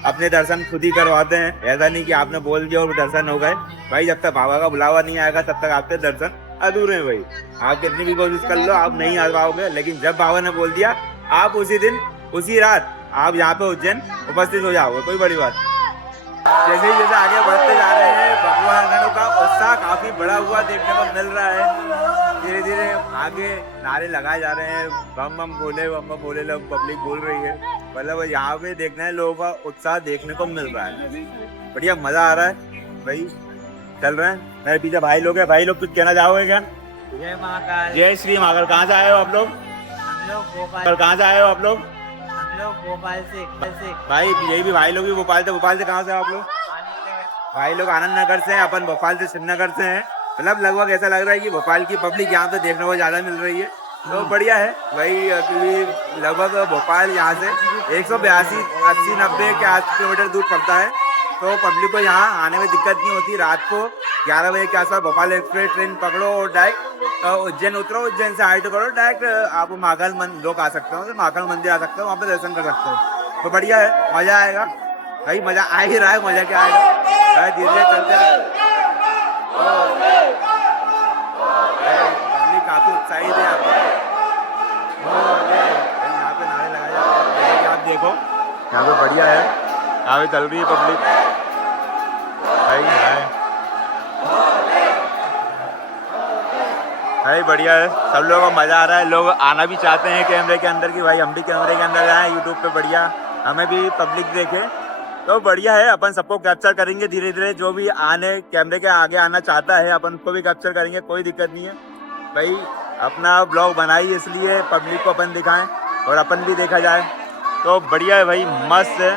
अपने दर्शन खुद ही करवाते हैं। ऐसा नहीं कि आपने बोल दिया और दर्शन हो गए भाई। जब तक बाबा का बुलावा नहीं आएगा तब तक आपके दर्शन अधूरे हैं भाई। आप कितनी भी कोशिश कर लो, आप नहीं आ पाओगे, लेकिन जब बाबा ने बोल दिया, आप उसी दिन उसी रात आप यहाँ पे उज्जैन उपस्थित हो जाओगे, कोई बड़ी बात। जैसे ही जैसे आगे बढ़ते जा रहे हैं, भगवानों का उत्साह काफी बड़ा हुआ देखने को मिल रहा है। धीरे धीरे आगे नारे लगाए जा रहे हैं, बम बम बोले लोग, पब्लिक बोल रही है। मतलब यहाँ पे देखना है, लोगों का उत्साह देखने को मिल रहा है, बढ़िया मजा आ रहा है भाई। चल रहे हैं, मेरे पीछे भाई लोग हैं। भाई लोग कुछ कहना चाहोगे क्या? जय महाकाल। जय श्री महाकाल। कहाँ से आए हो आप लोग? हम लोग भोपाल। कहाँ से आए हो आप लोग? हम लोग भोपाल से। भाई यही भी भाई लोग भी भोपाल से। भोपाल से कहाँ से आप लोग? भाई लोग आनंद नगर से हैं, अपन भोपाल से श्रीनगर से हैं। मतलब लगभग ऐसा लग रहा है कि भोपाल की पब्लिक यहाँ पे देखने को ज्यादा मिल रही है, तो बढ़िया है भाई। क्योंकि लगभग भोपाल यहाँ से 182 80-90 के 8 किलोमीटर दूर पड़ता है, तो पब्लिक को यहाँ आने में दिक्कत नहीं होती। रात को 11 बजे के आसपास भोपाल एक्सप्रेस ट्रेन पकड़ो और डायरेक्ट उज्जैन उतरो, उज्जैन से आइट करो, डायरेक्ट आप महाकाल लोग आ सकते हो, तो महाकाल मंदिर आ सकते हो, वहाँ पे दर्शन कर सकते हो। तो बढ़िया है, मजा आएगा भाई, मजा आ ही रहा है, मजा क्या आएगा। धीरे धीरे चलते पब्लिक काफी उत्साहित है यहाँ पे नारे लगाए जाते हैं। आप देखो यहाँ पे बढ़िया है, यहाँ पे चल रही है पब्लिक भाई बढ़िया है, सब लोगों को मजा आ रहा है। लोग आना भी चाहते हैं कैमरे के अंदर की, भाई हम भी कैमरे के अंदर आए यूट्यूब पे, बढ़िया हमें भी पब्लिक देखे, तो बढ़िया है। अपन सबको कैप्चर करेंगे धीरे धीरे, जो भी आने कैमरे के आगे आना चाहता है अपन उसको भी कैप्चर करेंगे, कोई दिक्कत नहीं है भाई। अपना ब्लॉग बनाई इसलिए पब्लिक को अपन दिखाएं और अपन भी देखा जाए, तो बढ़िया है भाई, मस्त है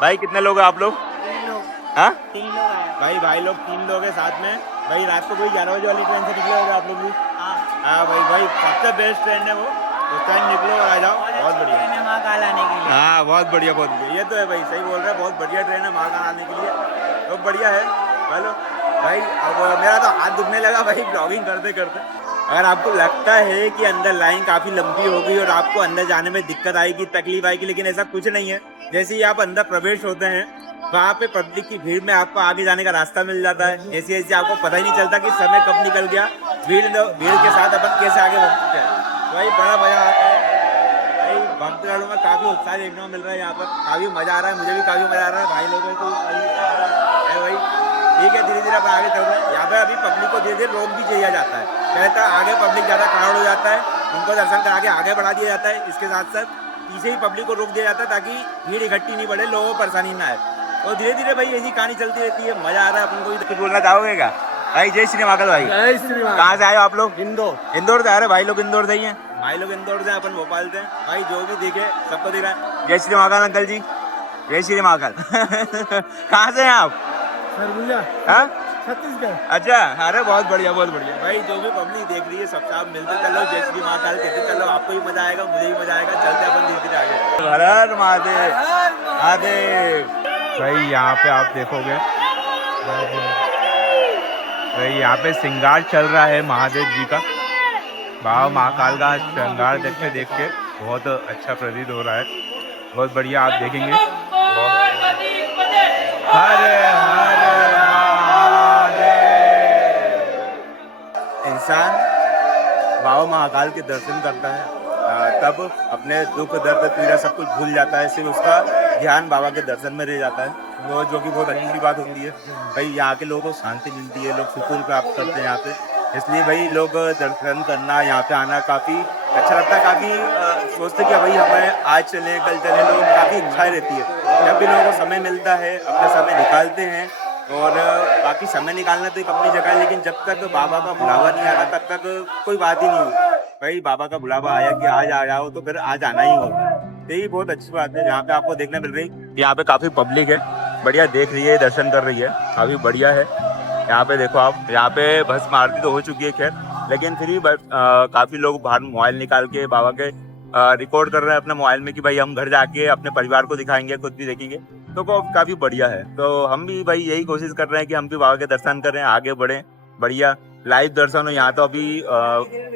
भाई। कितने लोग हैं आप लोग? 3 लोग। हाँ 3 लोग आए भाई लोग 3 लोग हैं साथ में भाई। रात को कोई 11 बजे वाली ट्रेन से निकले होगा आप लोग भी? हाँ भाई सबसे बेस्ट ट्रेन है वो, उस टाइम निकलो और आ जाओ, बहुत बढ़िया है महाकाल आने के लिए। हाँ बहुत बढ़िया, बहुत बढ़िया, ये तो है भाई, सही बोल रहे हैं, बहुत बढ़िया ट्रेन है महाकाल आने के लिए, तो बढ़िया है। चलो भाई, अब मेरा तो हाथ दुखने लगा भाई ब्लॉगिंग करते करते। अगर आपको लगता है कि अंदर लाइन काफ़ी लंबी होगी और आपको अंदर जाने में दिक्कत आएगी, तकलीफ आएगी, लेकिन ऐसा कुछ नहीं है। जैसे ही आप अंदर प्रवेश होते हैं, वहाँ पे पब्लिक की भीड़ में आपको आगे जाने का रास्ता मिल जाता है। जैसे जैसे आपको पता ही नहीं चलता कि समय कब निकल गया, भीड़ के साथ अपन कैसे आगे बढ़ चुके हैं, भाई बड़ा मजा आता है। भक्तगणों में काफी उत्साह देखने को मिल रहा है। यहाँ पर काफी मजा आ रहा है, मुझे भी काफी मजा आ रहा है, भाई लोगों को है भाई। ठीक है, धीरे धीरे अपन आगे चल रहे हैं। यहाँ पे अभी पब्लिक को धीरे धीरे रोक भी किया जाता है, कहता है आगे पब्लिक ज्यादा क्राउड हो जाता है, उनको दर्शन करा के आगे बढ़ा दिया जाता है। इसके साथ साथ पीछे ही पब्लिक को रोक दिया जाता है ताकि भीड़ इकट्ठी नहीं बढ़े, लोगों को परेशानी ना आए। और धीरे धीरे भाई ऐसी कहानी चलती रहती है, मजा आ रहा है। अपन को भी बोलना चाहोगे क्या भाई? जय श्री महाकाल भाई। जय श्री महाकाल। कहाँ से आए हो आप लोग? इंदौर। इंदौर से आ रहे भाई लोग, इंदौर से ही हैं भाई लोग, इंदौर से अपन भोपाल से। भाई जो भी देखे सबको दिख रहा है। जय श्री महाकाल अंकल जी, जय श्री महाकाल। कहाँ से हैं आप? सरगुजा, हाँ छत्तीसगढ़। अच्छा, अरे बहुत बढ़िया बहुत बढ़िया। भाई जो भी पब्लिक देख रही है सबसे आप मिलते चलो, जय श्री महाकाल कहते चलो, आपको भी मजा आएगा, मुझे भी मजा आएगा। चलते अपन धीरे धीरे आगे। हर हर महादेव महादेव। भाई यहाँ पे आप देखोगे भाई यहाँ पे श्रृंगार चल रहा है महादेव जी का। बाबा महाकाल का श्रृंगार देख के बहुत अच्छा प्रतीत हो रहा है, बहुत बढ़िया। आप देखेंगे हरे हरे महादेव। इंसान बाबा महाकाल के दर्शन करता है तब अपने दुख दर्द पीड़ा सब कुछ भूल जाता है, सिर्फ उसका ध्यान बाबा के दर्शन में रह जाता है, वो जो कि बहुत अच्छी बात होती है। भाई यहाँ के लोगों को शांति मिलती है, लोग सुकून प्राप्त करते हैं यहाँ पे, इसलिए भाई लोग दर्शन करना यहाँ पे आना काफ़ी अच्छा लगता है। काफ़ी सोचते कि भाई हमें आज चलें कल चलें, लोगों की काफ़ी इच्छाएँ रहती है। जब भी लोगों को समय मिलता है अपना समय निकालते हैं, और बाकी समय निकालना तो एक अपनी जगह है, लेकिन जब तक बाबा का बुलावा नहीं आना तब तक कोई बात ही नहीं हुई। भाई बाबा का बुलावा आया कि आज आ जाओ तो फिर आज आना ही होगा, यही बहुत अच्छी बात है। यहाँ पे आपको देखने मिल रही, यहाँ पे काफ़ी पब्लिक है, बढ़िया देख रही है, दर्शन कर रही है, काफ़ी बढ़िया है। यहाँ पे देखो आप, यहाँ पे भस्म आरती तो हो चुकी है खैर, लेकिन फिर भी काफ़ी लोग बाहर मोबाइल निकाल के बाबा के रिकॉर्ड कर रहे हैं अपने मोबाइल में कि भाई हम घर जाके अपने परिवार को दिखाएंगे, खुद भी देखेंगे, तो काफ़ी बढ़िया है। तो हम भी भाई यही कोशिश कर रहे हैं कि हम भी बाबा के दर्शन करें, आगे बढ़ें, बढ़िया लाइव दर्शन हो। यहाँ तो अभी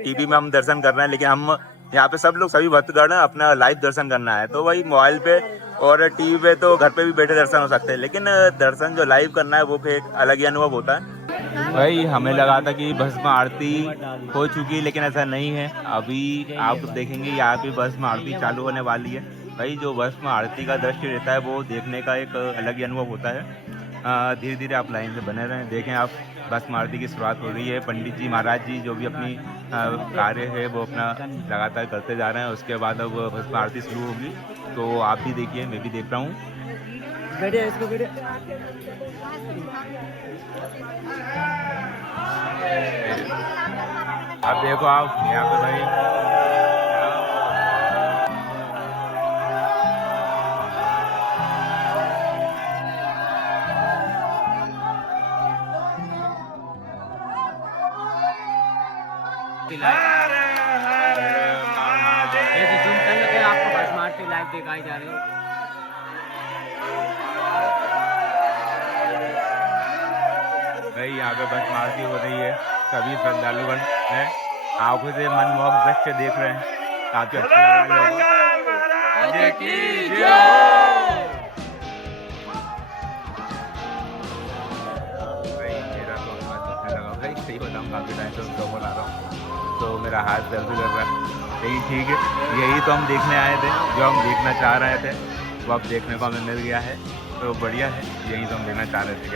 टीवी में हम दर्शन कर रहे हैं, लेकिन हम यहाँ पे सब लोग सभी भक्तगण अपना लाइव दर्शन करना है। तो भाई मोबाइल पे और टीवी पे तो घर पे भी बैठे दर्शन हो सकते हैं, लेकिन दर्शन जो लाइव करना है वो एक अलग ही अनुभव होता है। भाई हमें लगा था कि भस्म आरती हो चुकी, लेकिन ऐसा नहीं है। अभी आप देखेंगे यहाँ पे भस्म आरती चालू होने वाली है। भाई जो भस्म आरती का दृश्य रहता है वो देखने का एक अलग ही अनुभव होता है। धीरे धीरे आप लाइन से बने रहें, देखें आप भस्म आरती की शुरुआत हो रही है। पंडित जी महाराज जी जो भी अपनी कार्य है वो अपना लगातार करते जा रहे हैं, उसके बाद अब भस्म आरती शुरू होगी। तो आप भी देखिए, मैं भी देख रहा हूँ। आप देखो आप यहाँ पे भाई आपको भस्म आरती लाइव दिखाई जा रही है। भाई यहाँ पे भस्म आरती हो रही है, सभी श्रद्धालुगण हैं आंखों से मनमोहक दृश्य देख रहे हैं, काफी अच्छा लग रहा है। सही बताऊँ काफ़ी टाइम से उनको बोला रहा हूँ, तो मेरा हाथ दर्द कर रहा है। यही ठीक है, यही तो हम देखने आए थे, जो हम देखना चाह रहे थे वो अब देखने को हमें मिल गया है, तो बढ़िया है। यही तो हम देखना चाह रहे थे।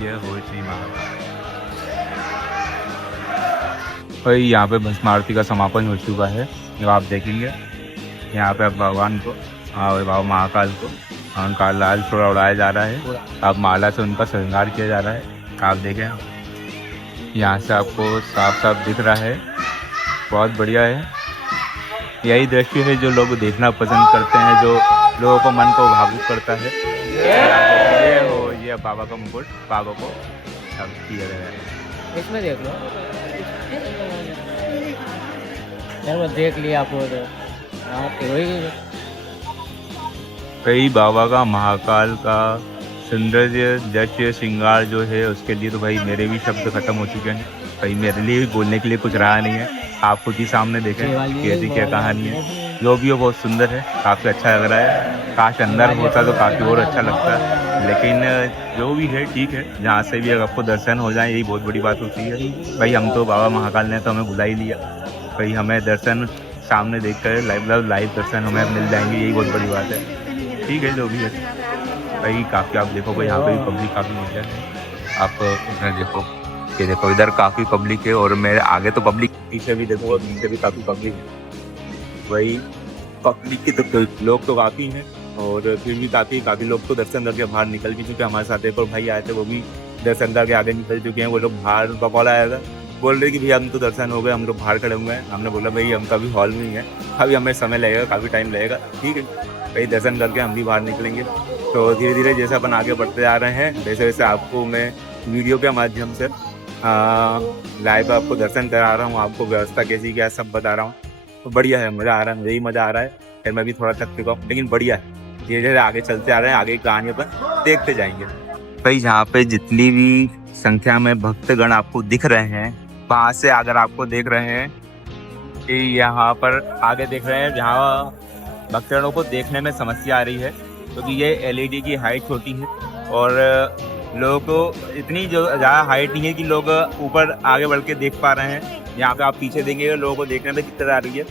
ये हो श्री महाकाल। भाई यहाँ पे भस्म आरती का समापन हो चुका है, जो आप देखेंगे यहाँ पे अब भगवान को बाबा महाकाल को उनका लाल चोला उड़ाया जा रहा है। अब माला से उनका श्रृंगार किया जा रहा है। आप देखें, यहाँ से आपको साफ साफ दिख रहा है, बहुत बढ़िया है। यही दृश्य है जो लोग देखना पसंद करते हैं, जो लोगों को मन को भावुक करता है। ये बाबा का मुकुट बाबा को सब किया गया है। इसमें देख लो यार, वो देख लिया आप कई बाबा का महाकाल का सुंदर दृश्य श्रृंगार जो है उसके लिए तो भाई मेरे भी शब्द खत्म हो चुके हैं। भाई मेरे लिए बोलने के लिए कुछ रहा नहीं है। आप खुद ही सामने देखें कैसी क्या कहानी है, जो भी हो बहुत सुंदर है, काफ़ी अच्छा लग रहा है। काश अंदर होता तो काफ़ी और अच्छा लगता, लेकिन जो भी है ठीक है। जहाँ से भी आपको दर्शन हो जाए यही बहुत बड़ी बात होती है। भाई हम तो बाबा महाकाल ने तो हमें बुला ही लिया, भाई हमें दर्शन सामने देखकर लाइव दर्शन हमें मिल जाएंगे, यही बहुत बड़ी बात है। ठीक है जो भी है भाई, काफ़ी आप देखो भाई यहाँ पे भी पब्लिक काफ़ी मिल जाए। आप इधर देखो, ये देखो इधर काफ़ी पब्लिक है और मेरे आगे तो पब्लिक, पीछे भी देखो पीछे भी काफ़ी पब्लिक है। वही पब्लिक की तो लोग तो काफ़ी हैं और फिर भी काफ़ी लोग तो दर्शन करके बाहर निकल भी चुके हैं। हमारे साथ एक और भाई आए थे, वो भी दर्शन करके आगे निकल चुके हैं। वो लोग बाहर का कॉल आया था, बोल रहे कि भैया हम तो दर्शन हो गए, हम लोग बाहर खड़े हुए हैं। हमने बोला भाई हम कभी हॉल में ही है, अभी हमें समय लगेगा, काफ़ी टाइम लगेगा। ठीक है भाई, दर्शन करके हम भी बाहर निकलेंगे। तो धीरे धीरे जैसे अपन आगे बढ़ते जा रहे हैं वैसे वैसे आपको मैं वीडियो के माध्यम से लाइव आपको दर्शन करा रहा हूँ, आपको व्यवस्था कैसी क्या सब बता रहा हूँ। तो बढ़िया है, मज़ा आ रहा है, मुझे ही मज़ा आ रहा है। फिर मैं भी थोड़ा थक चुका हूँ लेकिन बढ़िया है। धीरे धीरे आगे चलते आ रहे हैं, आगे कहानी पर देखते जाएंगे। भाई यहाँ पे जितनी भी संख्या में भक्तगण आपको दिख रहे हैं, वहाँ से अगर आपको देख रहे हैं कि यहाँ पर आगे देख रहे हैं, जहाँ भक्तगणों को देखने में समस्या आ रही है क्योंकि ये LED की हाइट छोटी है और लोगों को इतनी जो ज़्यादा हाइट नहीं है कि लोग ऊपर आगे बढ़ के देख पा रहे हैं। यहाँ पे आप पीछे देंगे लोगों को देखने में दिक्कत आ रही है।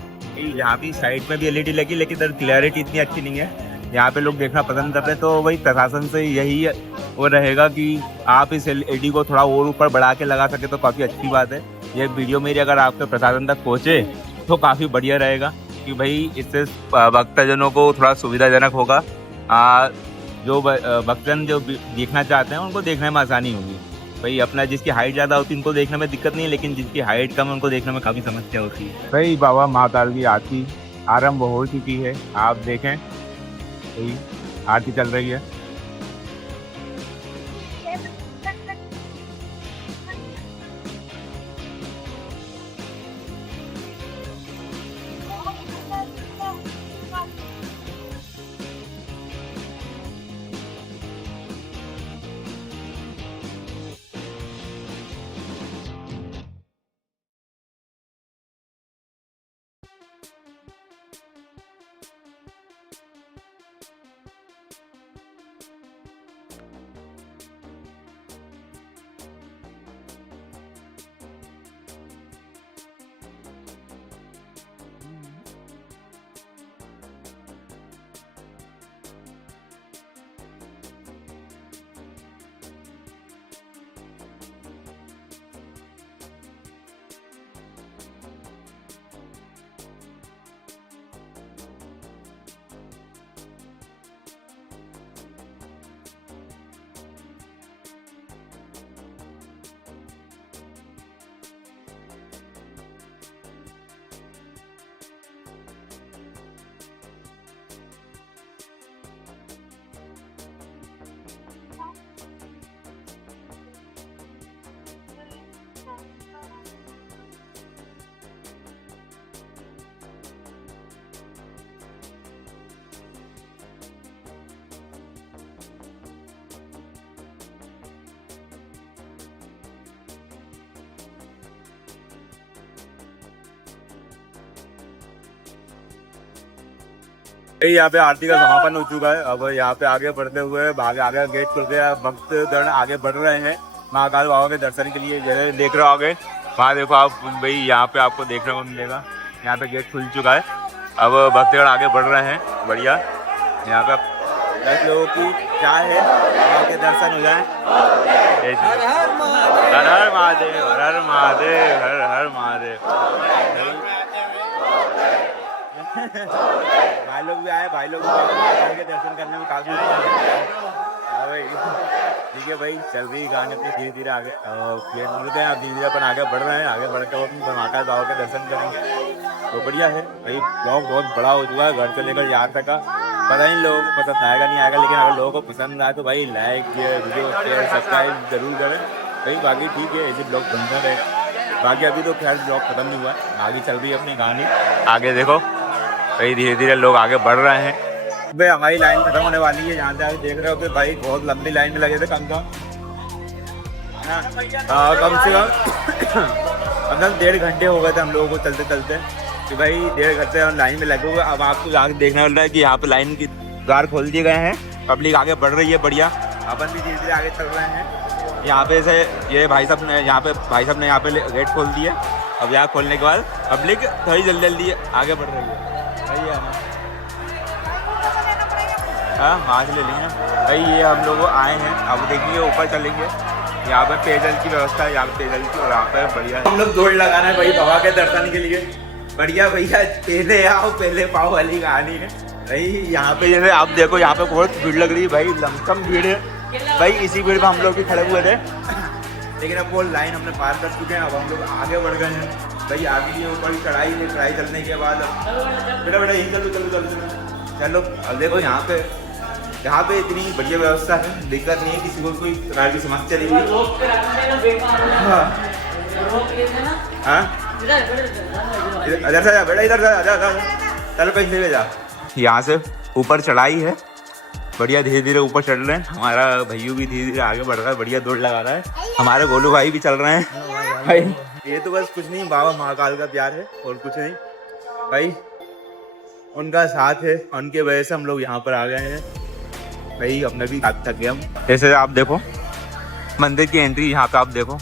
यहाँ भी साइड में भी LED लगी लेकिन इधर क्लैरिटी इतनी अच्छी नहीं है, यहाँ पे लोग देखना पसंद करते हैं। तो वही प्रशासन से यही वो रहेगा कि आप इस LED को थोड़ा और ऊपर बढ़ा के लगा सके तो काफ़ी अच्छी बात है। ये वीडियो मेरी अगर आपके प्रशासन तक पहुँचे तो काफ़ी बढ़िया रहेगा कि भाई इससे भक्तजनों को थोड़ा सुविधाजनक होगा। जो भक्तजन जो देखना चाहते हैं उनको देखने में आसानी होगी। भाई अपना जिसकी हाइट ज़्यादा होती है उनको देखने में दिक्कत नहीं है, लेकिन जिसकी हाइट कम है उनको देखने में काफ़ी समस्या होती है। भाई बाबा महाकाल की आरती आरंभ हो चुकी है, आप देखें आरती चल रही है। यहाँ पे आरती का समापन हो चुका है। अब यहाँ पे आगे बढ़ते हुए आगे गेट खुल गया, भक्तगण आगे बढ़ रहे हैं महाकाल बाबा के दर्शन के लिए। जैसे देख रहे हो आगे वहाँ देखो आप भाई, यहाँ पे आपको देखने को मिलेगा, यहाँ पे गेट खुल चुका है। अब भक्तगण आगे बढ़ रहे हैं, बढ़िया। यहाँ पे 10 लोगों की चाह है बाबा के दर्शन हो जाए। हर हर महादेव, हर हर महादेव, हर हर महादेव। भाई लोग भी आए, भाई लोग के दर्शन करने में काफी भाई। ठीक है भाई, चल रही गाने पे धीरे धीरे आगे मिलते हैं। आप धीरे धीरे अपन आगे बढ़ रहे हैं, आगे बढ़कर अपन महाकाल बाबा के दर्शन करेंगे। तो बढ़िया है भाई, ब्लॉग बहुत बड़ा हो चुका है, घर से लेकर यहाँ तक का। पता नहीं लोगों को पसंद आएगा नहीं आएगा, लेकिन अगर लोगों को पसंद आए तो भाई लाइक वीडियो शेयर सब्सक्राइब जरूर करें भाई। बाकी ठीक है, ऐसे ब्लॉग बनता रहे। बाकी अभी तो खैर ब्लॉग खत्म नहीं हुआ है, आगे चल रही है अपनी कहानी। आगे देखो भाई, धीरे धीरे लोग आगे बढ़ रहे हैं। भाई हमारी लाइन खत्म होने वाली है, यहाँ से आप देख रहे हो कि भाई बहुत लंबी लाइन में लगे थे कम से कम 1.5 घंटे हो गए थे हम लोगों को चलते चलते कि भाई 1.5 घंटे हम लाइन में लगे हुए। अब आपको आगे देखने मिल रहा है कि यहाँ पे लाइन की द्वार खोल दिए गए हैं, पब्लिक आगे बढ़ रही है, बढ़िया। अपन भी धीरे धीरे आगे चल रहे हैं। यहाँ पे से ये भाई साहब ने यहाँ पे गेट खोल दिए अब यहाँ खोलने के बाद पब्लिक थोड़ी जल्दी जल्दी आगे बढ़ रही है। सही है ना? हाँ वहाँ से ले लेंगे ना भाई। ये हम लोग आए हैं, अब देखिए ऊपर चलेंगे। यहाँ पे पेयजल की व्यवस्था है, यहाँ पे पेयजल की, और यहाँ पे बढ़िया हम लोग दौड़ लगाना है भाई बाबा के दर्शन के लिए। बढ़िया भैया, पहले आओ पहले पाओ वाली कहानी है भाई। यहाँ पे जैसे आप देखो, यहाँ पे बहुत भीड़ लग रही है भाई, लमसम भीड़ है भाई। इसी भीड़ में हम लोग भी खड़े हुए थे, लेकिन अब वो लाइन हमने पार कर चुके हैं। अब हम लोग आगे बढ़ गए हैं भाई। आगे ये ऊपर चढ़ाई है, चढ़ाई चलने के बाद बेटा बेटा यहीं चलो चलो चलो चलो। अब देखो यहाँ पे इतनी बढ़िया व्यवस्था है, दिक्कत नहीं है किसी को, कोई प्रकार की समस्या नहीं हुई। हाँ इधर से जा बेटा, इधर से जा, चलो कहीं ले जा। यहाँ से ऊपर चढ़ाई है, बढ़िया धीरे धीरे ऊपर चढ़ रहे हैं। हमारा भैया भी धीरे धीरे आगे बढ़ रहा है, बढ़िया दौड़ लगा रहा है। हमारे गोलू भाई भी चल रहे हैं भाई। ये तो बस कुछ नहीं, बाबा महाकाल का प्यार है और कुछ नहीं भाई, उनका साथ है, उनके वजह से हम लोग यहाँ पर आ गए हैं भाई। अपने भी थक गए हम। जैसे आप देखो मंदिर की एंट्री, यहाँ पे आप देखो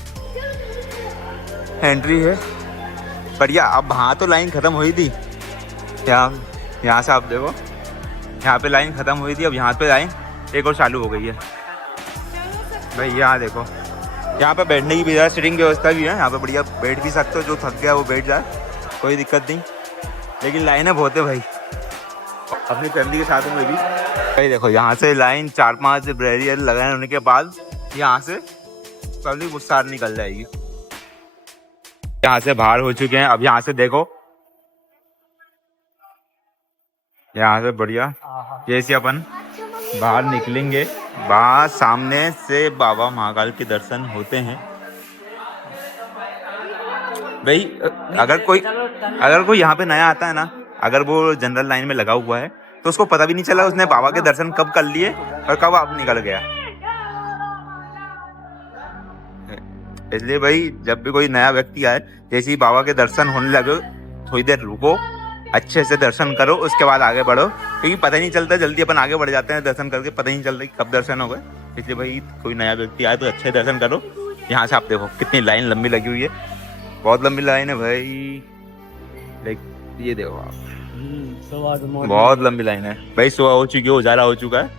एंट्री है बढ़िया। अब वहाँ तो लाइन खत्म हुई थी, यहाँ से आप देखो यहाँ पे लाइन खत्म हुई थी, अब यहाँ पे लाइन एक और चालू हो गई है भाई। यहाँ देखो, यहाँ पे बैठने की भी है, सीटिंग व्यवस्था भी है, यहाँ पे बढ़िया बैठ भी सकते हो, जो थक गया वो बैठ जाए, कोई दिक्कत नहीं। लेकिन लाइनें बहुत है भाई, अपनी फैमिली के साथ में भी भाई। देखो यहाँ से लाइन 4-5 बैरियर लगाए होने के बाद यहाँ से पब्लिक उस सार निकल जाएगी। यहाँ से बाहर हो चुके हैं, अब यहाँ से देखो, यहाँ से बढ़िया जैसे अपन बाहर निकलेंगे, बाहर सामने से बाबा महाकाल के दर्शन होते हैं भाई। अगर कोई यहाँ पे नया आता है ना, अगर वो जनरल लाइन में लगा हुआ है तो उसको पता भी नहीं चला उसने बाबा के दर्शन कब कर लिए और कब आप निकल गया। इसलिए भाई जब भी कोई नया व्यक्ति आए, जैसे ही बाबा के दर्शन होने लगे, थोड़ी देर रुको, अच्छे से दर्शन करो, उसके बाद आगे बढ़ो, क्योंकि पता ही नहीं चलता, जल्दी अपन आगे बढ़ जाते हैं दर्शन करके, पता ही नहीं चलता कि कब दर्शन हो गए। इसलिए भाई कोई नया व्यक्ति आए तो अच्छे दर्शन करो। यहाँ से आप देखो कितनी लाइन लंबी लगी हुई है, बहुत लंबी लाइन है भाई। लाइक ये देखो आप, बहुत लंबी लाइन है भाई। सुबह हो चुकी है, उजाला हो चुका है,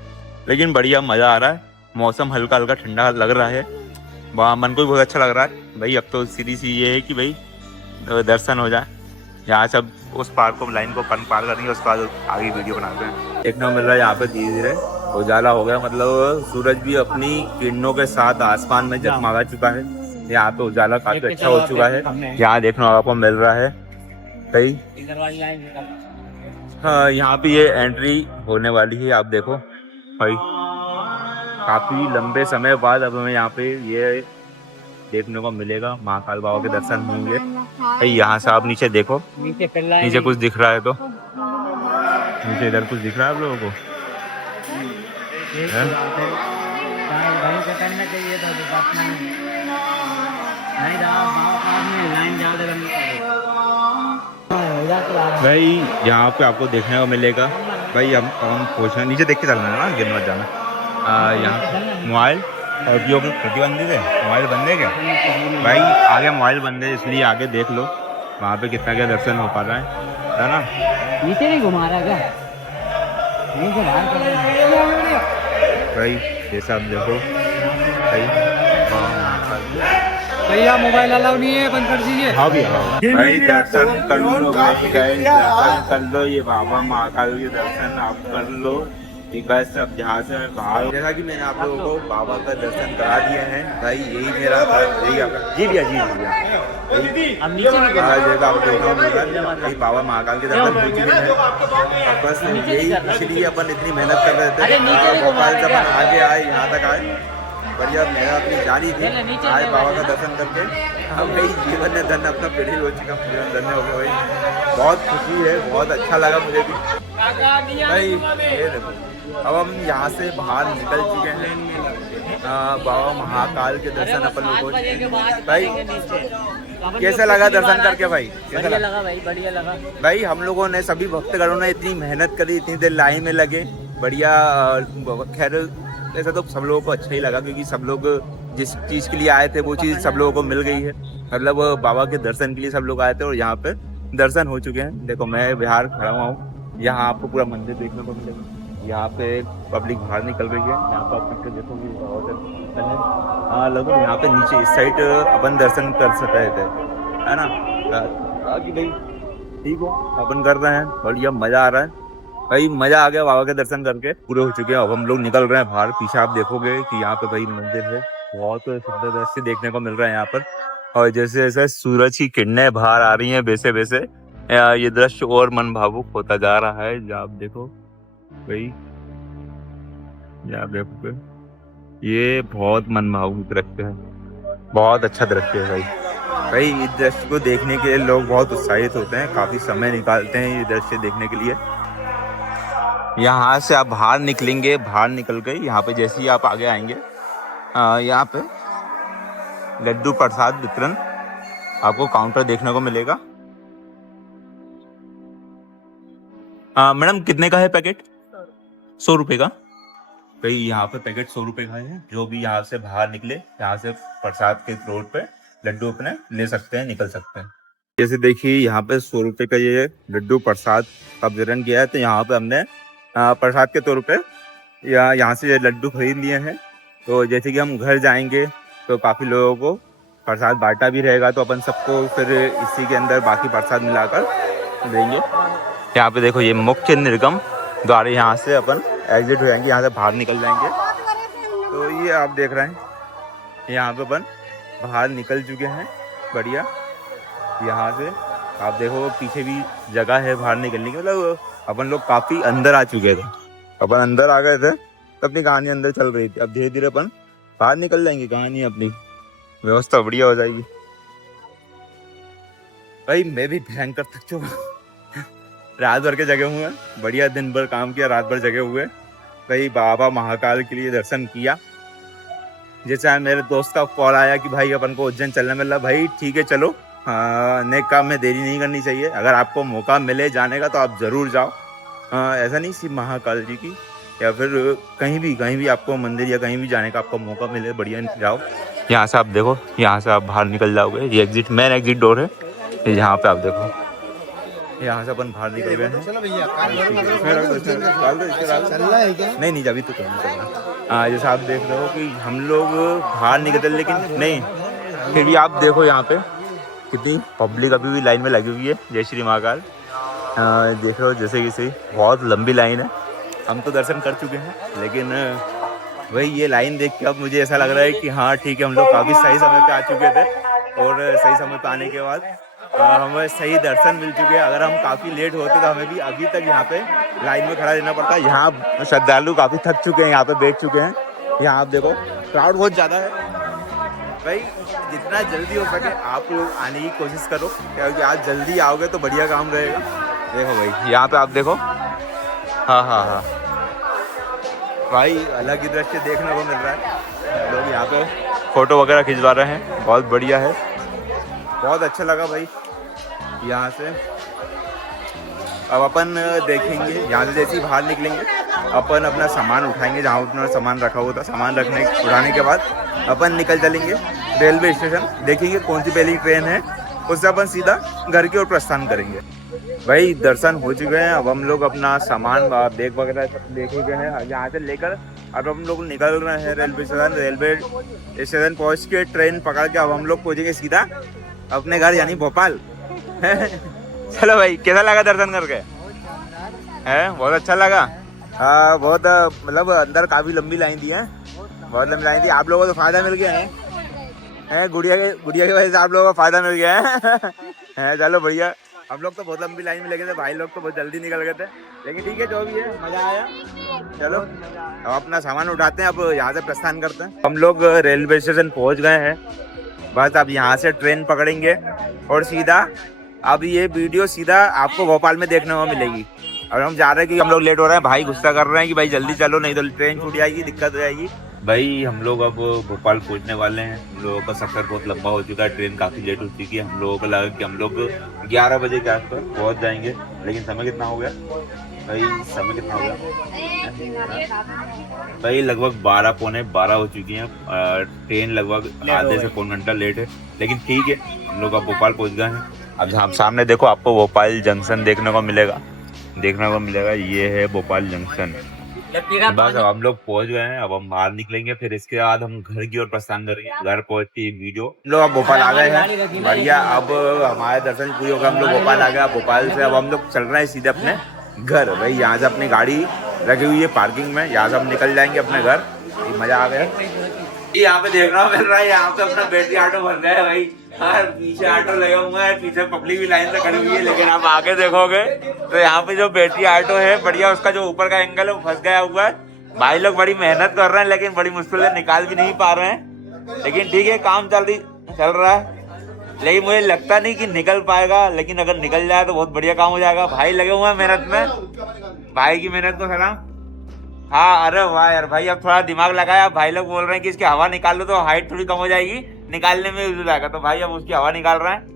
लेकिन बढ़िया मज़ा आ रहा है। मौसम हल्का हल्का ठंडा लग रहा है, मन को भी बहुत अच्छा लग रहा है भाई। अब तो सीधी सी ये है कि भाई दर्शन हो जाए। यहाँ सब उस पार को लाइन को पार करेंगे, उसके बाद आगे वीडियो बनाते हैं। देखने को मिल रहा है यहाँ पे धीरे धीरे उजाला हो गया, मतलब सूरज भी अपनी किरणों के साथ आसमान में जगमगा चुका है। यहाँ पे उजाला काफी अच्छा हो चुका है, यहाँ देखने को आपको मिल रहा है भाई। हाँ यहाँ पे ये एंट्री होने वाली है, आप देखो भाई। काफी लंबे समय बाद अब हमें यहाँ पे ये देखने को मिलेगा, महाकाल बाबा के दर्शन होंगे भाई। यहाँ से आप नीचे देखो, नीचे कुछ दिख रहा है तो नीचे इधर कुछ दिख रहा है आप लोगों को? भाई यहाँ पे आपको देखने को मिलेगा भाई। हम पहुँचना, नीचे देख के चलना है ना, गिर मत जाना। यहाँ मोबाइल प्रतिबंधित है, मोबाइल बंद है क्या भाई? आगे मोबाइल बंद है, इसलिए आगे देख लो वहाँ पे कितना क्या दर्शन हो पा रहा है ना। नीचे नहीं घुमा रहा क्या भाई? जैसा आप देखो भैया, मोबाइल अलाउ नहीं है, बंद कर दीजिए। हाँ भाई दर्शन कर लो भाई, दर्शन कर लो, ये बाबा महाकाल के दर्शन आप कर लो। बस अब जहाँ से बाहर, जैसा कि मैंने आप लोगों को बाबा का दर्शन करा दिया है भाई, यही मेरा था। जी भैया, जी भैया, जैसा आप देखो भाई बाबा महाकाल के दर्शन हो चुके हैं। बस यही, इसलिए अपन इतनी मेहनत कर रहे थे, भोपाल से अपन आगे आए, यहाँ तक आए, बढ़िया मेहनत अपनी जारी थी, आज बाबा का दर्शन करके हम भाई जीवन में धन्य, अपना पीढ़ी हो चुका, जीवन धन्य हो गया भाई। बहुत खुशी है, बहुत अच्छा लगा मुझे भी भाई। ये देखो अब हम यहाँ से बाहर निकल चुके हैं, बाबा महाकाल के दर्शन अपन लोग हो चुके हैं भाई। कैसा लगा दर्शन करके भाई? कैसा लगा भाई? बढ़िया लगा भाई। हम लोगों ने, सभी भक्तगणों ने इतनी मेहनत करी, इतनी देर लाइन में लगे, बढ़िया। खैर ऐसा तो सब लोगों को अच्छा ही लगा, क्योंकि सब लोग जिस चीज़ के लिए आए थे वो चीज़ सब लोगों को मिल गई है। मतलब बाबा के दर्शन के लिए सब लोग आए थे और यहाँ पे दर्शन हो चुके हैं। देखो मैं बाहर खड़ा हुआ हूँ, यहाँ आपको पूरा मंदिर देखने को मिलेगा। यहाँ पे पब्लिक बाहर निकल रही है, यहाँ पर आप पीछे देखोगे लगभग यहाँ पे नीचे इस साइड अपन दर्शन कर सकते थे, है ना। बाकी भाई ठीक हो, अपन कर रहे हैं, बढ़िया मजा आ रहा है भाई, मजा आ गया बाबा के दर्शन करके। पूरे हो चुके हैं, अब हम लोग निकल रहे हैं बाहर। पीछे आप देखोगे कि यहाँ पे भाई मंदिर है, बहुत सुंदर दृश्य देखने को मिल रहा है यहाँ पर। और जैसे जैसे सूरज की किरणें बाहर आ रही हैं वैसे वैसे ये दृश्य और मन भावुक होता जा रहा है। जब आप देखो भाई, आप देखोगे ये बहुत मन भावुक दृश्य है, बहुत अच्छा दृश्य है भाई। इस दृश्य को देखने के लिए लोग बहुत उत्साहित होते हैं, काफी समय निकालते हैं ये दृश्य देखने के लिए। यहाँ से आप बाहर निकलेंगे, बाहर निकल गए यहाँ पे जैसे ही आप आगे आएंगे यहाँ पे लड्डू प्रसाद वितरण आपको काउंटर देखने को मिलेगा। मैडम कितने का है पैकेट? 100 रुपए का भाई। यहाँ पे पैकेट 100 रुपए का है। जो भी यहाँ से बाहर निकले, यहाँ से प्रसाद के रोड पे लड्डू अपने ले सकते हैं, निकल सकते हैं। जैसे देखिए यहाँ पे 100 रुपए का ये लड्डू प्रसाद का वितरण किया है, तो यहाँ पे हमने प्रसाद के तौर पे यहाँ से ये लड्डू खरीद लिए हैं। तो जैसे कि हम घर जाएंगे तो काफ़ी लोगों को प्रसाद बांटा भी रहेगा, तो अपन सबको फिर इसी के अंदर बाकी प्रसाद मिलाकर देंगे। यहाँ पे देखो ये मुख्य निर्गम द्वार, यहाँ से अपन एग्जिट हो जाएंगे, यहाँ से बाहर निकल जाएंगे। तो ये आप देख रहे हैं यहाँ पे अपन बाहर निकल चुके हैं, बढ़िया। यहाँ से आप देखो पीछे भी जगह है बाहर निकलने की, मतलब अपन लोग काफ़ी अंदर आ चुके थे। अपन अंदर आ गए थे तो अपनी कहानी अंदर चल रही थी। अब धीरे धीरे अपन बाहर निकल जाएंगे, कहानी अपनी व्यवस्था बढ़िया हो जाएगी। भाई मैं भी भयंकर थक चुका, रात भर के जगे हुए हैं, बढ़िया दिन भर काम किया, रात भर जगे हुए भाई। बाबा महाकाल के लिए दर्शन किया। जैसे मेरे दोस्त का कॉल आया कि भाई अपन को उज्जैन चलना मिला, भाई ठीक है चलो, नेक काम में देरी नहीं करनी चाहिए। अगर आपको मौका मिले जाने का तो आप ज़रूर जाओ। ऐसा नहीं सिर्फ महाकाल जी की, या फिर कहीं भी आपको मंदिर या कहीं भी जाने का आपको मौका मिले, बढ़िया जाओ। यहाँ से आप देखो, यहाँ से आप बाहर निकल जाओगे, ये एग्जिट मेन एग्जिट डोर है। यहाँ पे आप देखो, यहाँ से अपन बाहर निकल गए हैं। चलो भैया, नहीं अभी तो नहीं चलना। जैसे आप देख रहे हो कि हम लोग बाहर निकलते, लेकिन नहीं, फिर भी आप देखो यहाँ पे कितनी पब्लिक अभी भी लाइन में लगी हुई है। जय श्री महाकाल देख रहे हो, जैसे कि सही बहुत लंबी लाइन है। हम तो दर्शन कर चुके हैं, लेकिन वही ये लाइन देख के अब मुझे ऐसा लग रहा है कि हाँ ठीक है, हम लोग काफ़ी सही समय पे आ चुके थे, और सही समय पे आने के बाद हमें सही दर्शन मिल चुके हैं। अगर हम काफ़ी लेट होते तो हमें भी अभी तक यहाँ पे लाइन में खड़ा रहना पड़ता। यहाँ श्रद्धालु काफ़ी थक चुके हैं, यहाँ पे बैठ चुके हैं। यहाँ आप देखो क्राउड बहुत ज़्यादा है भाई। जितना जल्दी हो सके आप लोग आने की कोशिश करो, क्योंकि आज जल्दी आओगे तो बढ़िया काम रहेगा। देखो भाई यहाँ पे आप देखो, हाँ भाई अलग ही दृश्य देखने को मिल रहा है। लोग यहाँ पे फोटो वगैरह खिंचवा रहे हैं, बहुत बढ़िया है, बहुत अच्छा लगा भाई। यहाँ से अब अपन देखेंगे, यहाँ से जैसे ही बाहर निकलेंगे अपन अपना सामान उठाएंगे, जहाँ अपना सामान रखा हुआ था। सामान उठाने के बाद अपन निकल चलेंगे रेलवे स्टेशन, देखेंगे कौन सी पहली ट्रेन है, उससे अपन सीधा घर की ओर प्रस्थान करेंगे। भाई दर्शन हो चुके हैं, अब हम लोग अपना सामान बैग वगैरह सब लेके गए हैं, यहाँ से लेकर अब हम लोग निकल रहे हैं रेलवे स्टेशन पहुँच के ट्रेन पकड़ के अब हम लोग पहुँचेंगे सीधा अपने घर, यानी भोपाल। चलो भाई, कैसा लगा दर्शन करके? है बहुत अच्छा लगा। बहुत मतलब अंदर काफ़ी लंबी लाइन थी है, बहुत लंबी लाइन थी। आप लोगों को तो फ़ायदा मिल गया है, गुड़िया की वजह से आप लोगों को फ़ायदा मिल गया है। चलो बढ़िया, हम लोग तो बहुत लंबी लाइन में लगे थे, भाई लोग तो बहुत जल्दी निकल गए थे, लेकिन ठीक है जो भी है, मज़ा आया। चलो अब अपना सामान उठाते हैं, अब यहाँ से प्रस्थान करते हैं। हम लोग रेलवे स्टेशन पहुँच गए हैं, बस अब यहाँ से ट्रेन पकड़ेंगे और सीधा अब ये वीडियो सीधा आपको भोपाल में देखने को मिलेगी। और हम जा रहे हैं कि हम लोग लेट हो रहे हैं, भाई गुस्सा कर रहे हैं कि भाई जल्दी चलो नहीं तो ट्रेन छूट जाएगी, दिक्कत हो जाएगी। भाई हम लोग अब भोपाल पहुंचने वाले हैं। हम लोगों का सफर बहुत लंबा हो चुका है, ट्रेन काफ़ी लेट हो चुकी है। हम लोगों को लगा कि हम लोग 11 बजे के आसपास पहुंच जाएंगे, लेकिन समय कितना हो गया भाई? समय कितना हो गया भाई? लगभग 12 पौने 12 हो चुकी हैं। ट्रेन लगभग आधे से पौन घंटा लेट है, लेकिन ठीक है, हम लोग अब भोपाल पहुँच गए हैं। अब जहाँ सामने देखो आपको भोपाल जंक्शन देखने को मिलेगा। ये है भोपाल जंक्शन। बस अब हम लोग पहुंच गए हैं। अब हम बाहर निकलेंगे, फिर इसके बाद हम घर की ओर प्रस्थान करेंगे। घर पहुंच के वीडियो लोग अब भोपाल आ गए हैं, बढ़िया। अब हमारे दर्शन पूरे हो गए, हम लोग भोपाल आ गए। भोपाल से अब हम लोग चल रहे हैं सीधे अपने घर। भाई यहाँ से अपनी गाड़ी रखी हुई है पार्किंग में, यहाँ से हम निकल जाएंगे अपने घर। मजा आ गया। यहाँ पे देखना मिल रहा है, यहाँ पे अपना बैटरी ऑटो बन रहा है भाई। हाँ, पीछे ऑटो लगा हुआ है, पीछे पब्लिक भी लाइन से खड़ी हुई है, लेकिन आप आगे देखोगे तो यहाँ पे जो बैटरी ऑटो है बढ़िया, उसका जो ऊपर का एंगल है वो फंस गया हुआ है। भाई लोग बड़ी मेहनत कर रहे हैं, लेकिन बड़ी मुश्किल से निकाल भी नहीं पा रहे हैं, लेकिन ठीक है, काम चल रहा है। लेकिन मुझे लगता नहीं कि निकल पाएगा, लेकिन अगर निकल जाए तो बहुत बढ़िया काम हो जाएगा। भाई लगे हुए हैं मेहनत में, भाई की मेहनत को सलाम। हाँ, अरे वाह यार भाई, अब थोड़ा दिमाग लगाया। भाई लोग बोल रहे हैं कि इसकी हवा निकाल लो तो हाइट थोड़ी कम हो जाएगी, निकालने में यूज हो जाएगा। तो भाई अब उसकी हवा निकाल रहे हैं।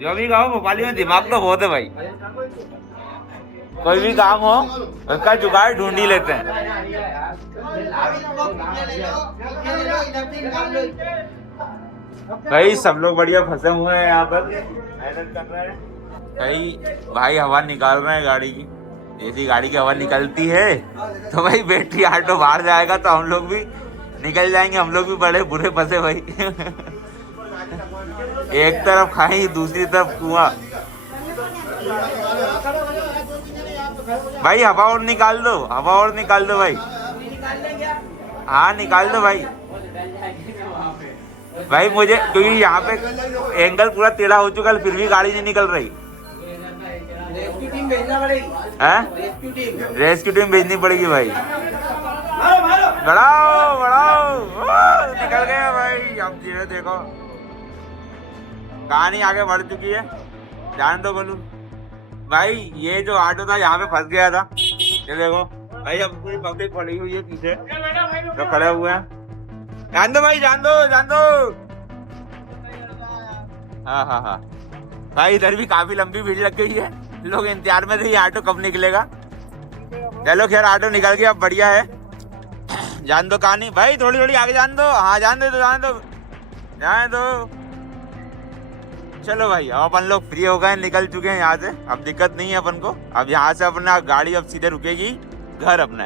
जो भी कहो, भोपाली में दिमाग तो बहुत है भाई। कोई भी काम हो उसका जुगाड़ ढूंढ ही लेते हैं। भाई सब लोग बढ़िया फंसे हुए हैं यहाँ पर, मेहनत कर रहे हैं। भाई हवा निकाल रहे हैं गाड़ी की। जैसी गाड़ी की हवा निकलती है तो भाई बैटरी ऑटो बाहर जाएगा, तो हम लोग भी निकल जाएंगे। हम लोग भी बड़े बुरे फंसे भाई। एक तरफ खाई, दूसरी तरफ कुआं। भाई हवा और निकाल दो, हवा और निकाल दो भाई। हाँ निकाल दो भाई। भाई मुझे, क्योंकि यहाँ पे एंगल पूरा टेढ़ा हो चुका है, फिर भी गाड़ी नहीं निकल रही। रेस्क्यू टीम भेजनी पड़ेगी भाई। बढ़ाओ बढ़ाओ, निकल गया भाई। अब धीरे देखो, कहानी आगे बढ़ चुकी है। जान दो बोलू भाई, ये जो ऑटो था यहाँ पे फंस गया था। ये देखो भाई, अब पूरी पब्लिक खड़ी हुई है पीछे, तो खड़े हुए हैं। जान दो भाई, जान दो, जान दो। हाँ हाँ हाँ भाई, इधर भी काफी लंबी भीड़ लग गई है। लोग इंतजार में थे ये ऑटो कब निकलेगा। चलो खैर, ऑटो निकल गया, अब बढ़िया है। जान दो कहानी भाई, थोड़ी थोड़ी आगे जान दो। हाँ जान दो, जान दो, जान दो। चलो भाई, अब अपन लोग फ्री हो गए, निकल चुके हैं यहाँ से। अब दिक्कत नहीं है अपन को। अब यहाँ से अपना गाड़ी अब सीधे रुकेगी घर अपने।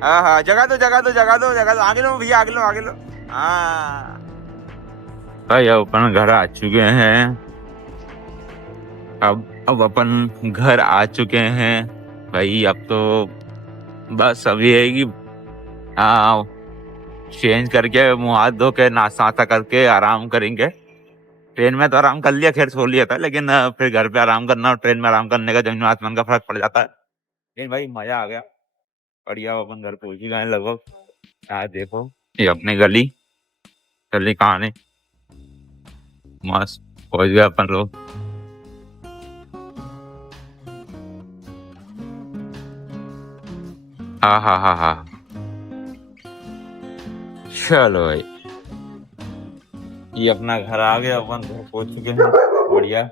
हाँ हाँ, जगह दो, जगह दो, जगह दो, जगह दो। आगे लो भैया, आगे लो, आगे लो। हाँ भाई, अब अपन घर आ चुके हैं। अब अपन घर आ चुके हैं भाई। अब तो बस अभी है कि चेंज करके, मुँह हाथ धो के, नाश्ता वास्ता करके आराम करेंगे। ट्रेन में तो आराम कर लिया, खैर सो लिया था, लेकिन फिर घर पे आराम करना और ट्रेन में आराम करने का जमीन आसमान का फर्क पड़ जाता है। लेकिन भाई मजा आ गया, बढ़िया। अपन घर पहुंच ही गए लगभग। आज देखो ये अपनी गली कहाँ नहीं, मस्त पहुंच गया अपन लोग। हाँ हाँ हाँ हाँ, चलो भाई, ये अपना घर आ गया। अपन घर पहुंच चुके हैं, बढ़िया।